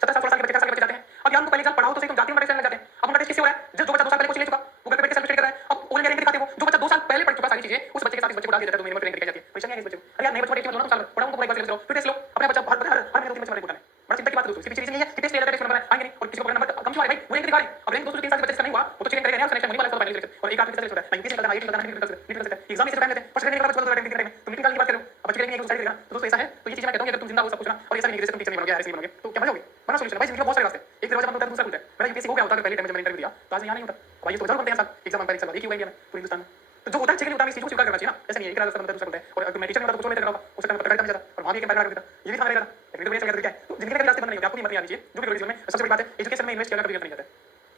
17 साल 16 साल के बच्चे, 18 साल के बच्चे जाते हैं। अब यार उनको पहले साल पढ़ाओ तो सही, तुम जाते हो टेस्ट लग जाते हैं। अब उनका टेस्ट किससे हो रहा है? जो बच्चा 2 साल पहले कोचिंग ले चुका, वो घर पे बैठ के सेल्फ स्टडी कर रहा है, अब ओनली रैंक दिखाते हो। जो बच्चा 2 साल पहले पढ़ चुका सारी चीजें, उस बच्चे के साथ इस बच्चे को डाल दिया जाता है, 2 महीने में रैंक दिखाई जाती है। परेशानी है इस बच्चे को। अरे यार नए बच्चों को टेस्ट मत लो ना, 2 साल पढ़ाओ, उनको पूरा एक बार सिलेबस लो, फिर टेस्ट लो। अपना बच्चा हर महीने 2 3 बच्चे रैंक उठाना है, बड़ा चिंता की बात है दोस्तों। इसके पीछे रीजन ये है कि टेस्ट ले लेते हैं, टेस्ट नंबर आएंगे नहीं, और किसी को नंबर कम क्यों आ रहे भाई, वो रैंक दिखा रहे हैं। अब रैंक 2 से 3 साल के बच्चे का नहीं हुआ, वो तो चेंज करेगा यार, नेक्स्ट महीने वाला फाइनल सिलेक्शन, और एक आठ के होता है, यूपीएससी का आईआईटी का नहीं कर सकते, एग्जाम में से टाइम लेते हैं, फर्स्ट रैंक निकाला बच्चा रैंक दिखा रहे हैं, तुम मीटिंग की बात कर रहे हो, अब बच्चे करेंगे एक साइड देगा। तो दोस्तों ऐसा है, तो ये चीज मैं कहता हूं कि अगर तुम जिंदा हो सब कुछ ना, और ऐसा नहीं कि जैसे तुम टीचर नहीं बनोगे, ऐसे नहीं बनोगे, तो क्या बनोगे? बना सोल्यूशन भाई, जिंदगी में बहुत सारे रास्ते, एक दरवाजा बंद होता है, दूसरा खुलता है। मेरा यूपीएससी हो गया होता है पहले टाइम जब मैंने इंटरव्यू दिया, तो आज यहाँ नहीं होता भाई, ये तो जरूर बनते हैं साल एग्जाम पर एक साल एक ही हुआ इंडिया में, पूरे हिंदुस्तान में। तो जो होता है चेक होता है, इस चीज को स्वीकार करना चाहिए ना, ऐसा नहीं है एक रास्ता बनता है दूसरा खुलता है। और अगर मैं टीचर नहीं होता तो कुछ और नहीं करता, उस टाइम पता करता जाता, और वहां भी एक पैरा कर देता, ये भी था मेरा लेकिन तो ये क्या है, तो जिंदगी का रास्ते बंद नहीं होते, आपको भी मत नहीं आनी चाहिए। जो भी करो जीवन में सबसे बड़ी बात है, एजुकेशन में इन्वेस्ट करना कभी नहीं जाता है।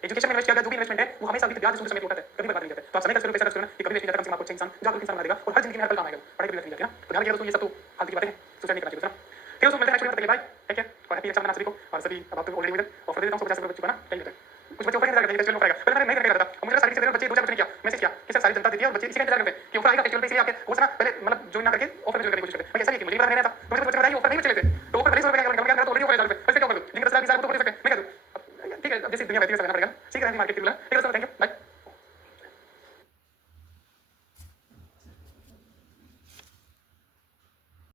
एजुकेशन में इन्वेस्ट किया गया जो भी इन्वेस्टमेंट है, वो हमेशा अभी ब्याज समय होता है, कभी बर्बाद नहीं जाता है। तो आप समय खर्च करो, पैसा खर्च करो ना, ये कभी वेस्ट नहीं जाता, कम से कम आपको अच्छा इंसान जागरूक इंसान बना देगा, और हर जिंदगी में हर पल काम आएगा, पढ़ाई कभी नहीं जाती है ना। तो ध्यान रखिएगा दोस्तों, ये सब तो फालतू की बातें हैं, सुसाइड नहीं करना चाहिए दोस्तों। ठीक है दोस्तों, मिलते हैं नेक्स्ट वीडियो में, तब तक के लिए बाय, टेक केयर, और हैप्पी एग्जाम देना सभी को। और सभी अब आप तो ऑलरेडी हुए ऑफर दे देता हूं, 150 रुपए बच्चों का ना, टाइम देता है। कुछ बच्चे ऑफर इंतजार करते हैं, फेस्टिवल ऑफर आएगा, पहले मैंने नहीं करके रखा था, और मुझे सारी चीजें बच्चे 2 4 बच्चे ने किया, मैसेज किया कि सर सारी जनता देती है, और बच्चे इसी का इंतजार करते हैं कि ऑफर आएगा फेस्टिवल पे, इसलिए आके वो ना पहले मतलब ज्वाइन ना करके ऑफर में ज्वाइन करने की कोशिश करते हैं। मैं ऐसा नहीं कि मुझे पता नहीं था, तो मुझे बच्चे बताइए ऑफर नहीं बच्चे लेते, तो ऑफर भले 100 रुपए का कम क्या तो ऑलरेडी ऑफर है 4 रुपए, पैसे क्या कर दूं, जिनका 10 लाख 20 लाख तो कर सकते हैं, मैं क्या दूं? ठीक है, जैसे दुनिया बहती है समझना पड़ेगा, ठीक है, मार्केट की रूल है। ठीक है दोस्तों, थैंक यू।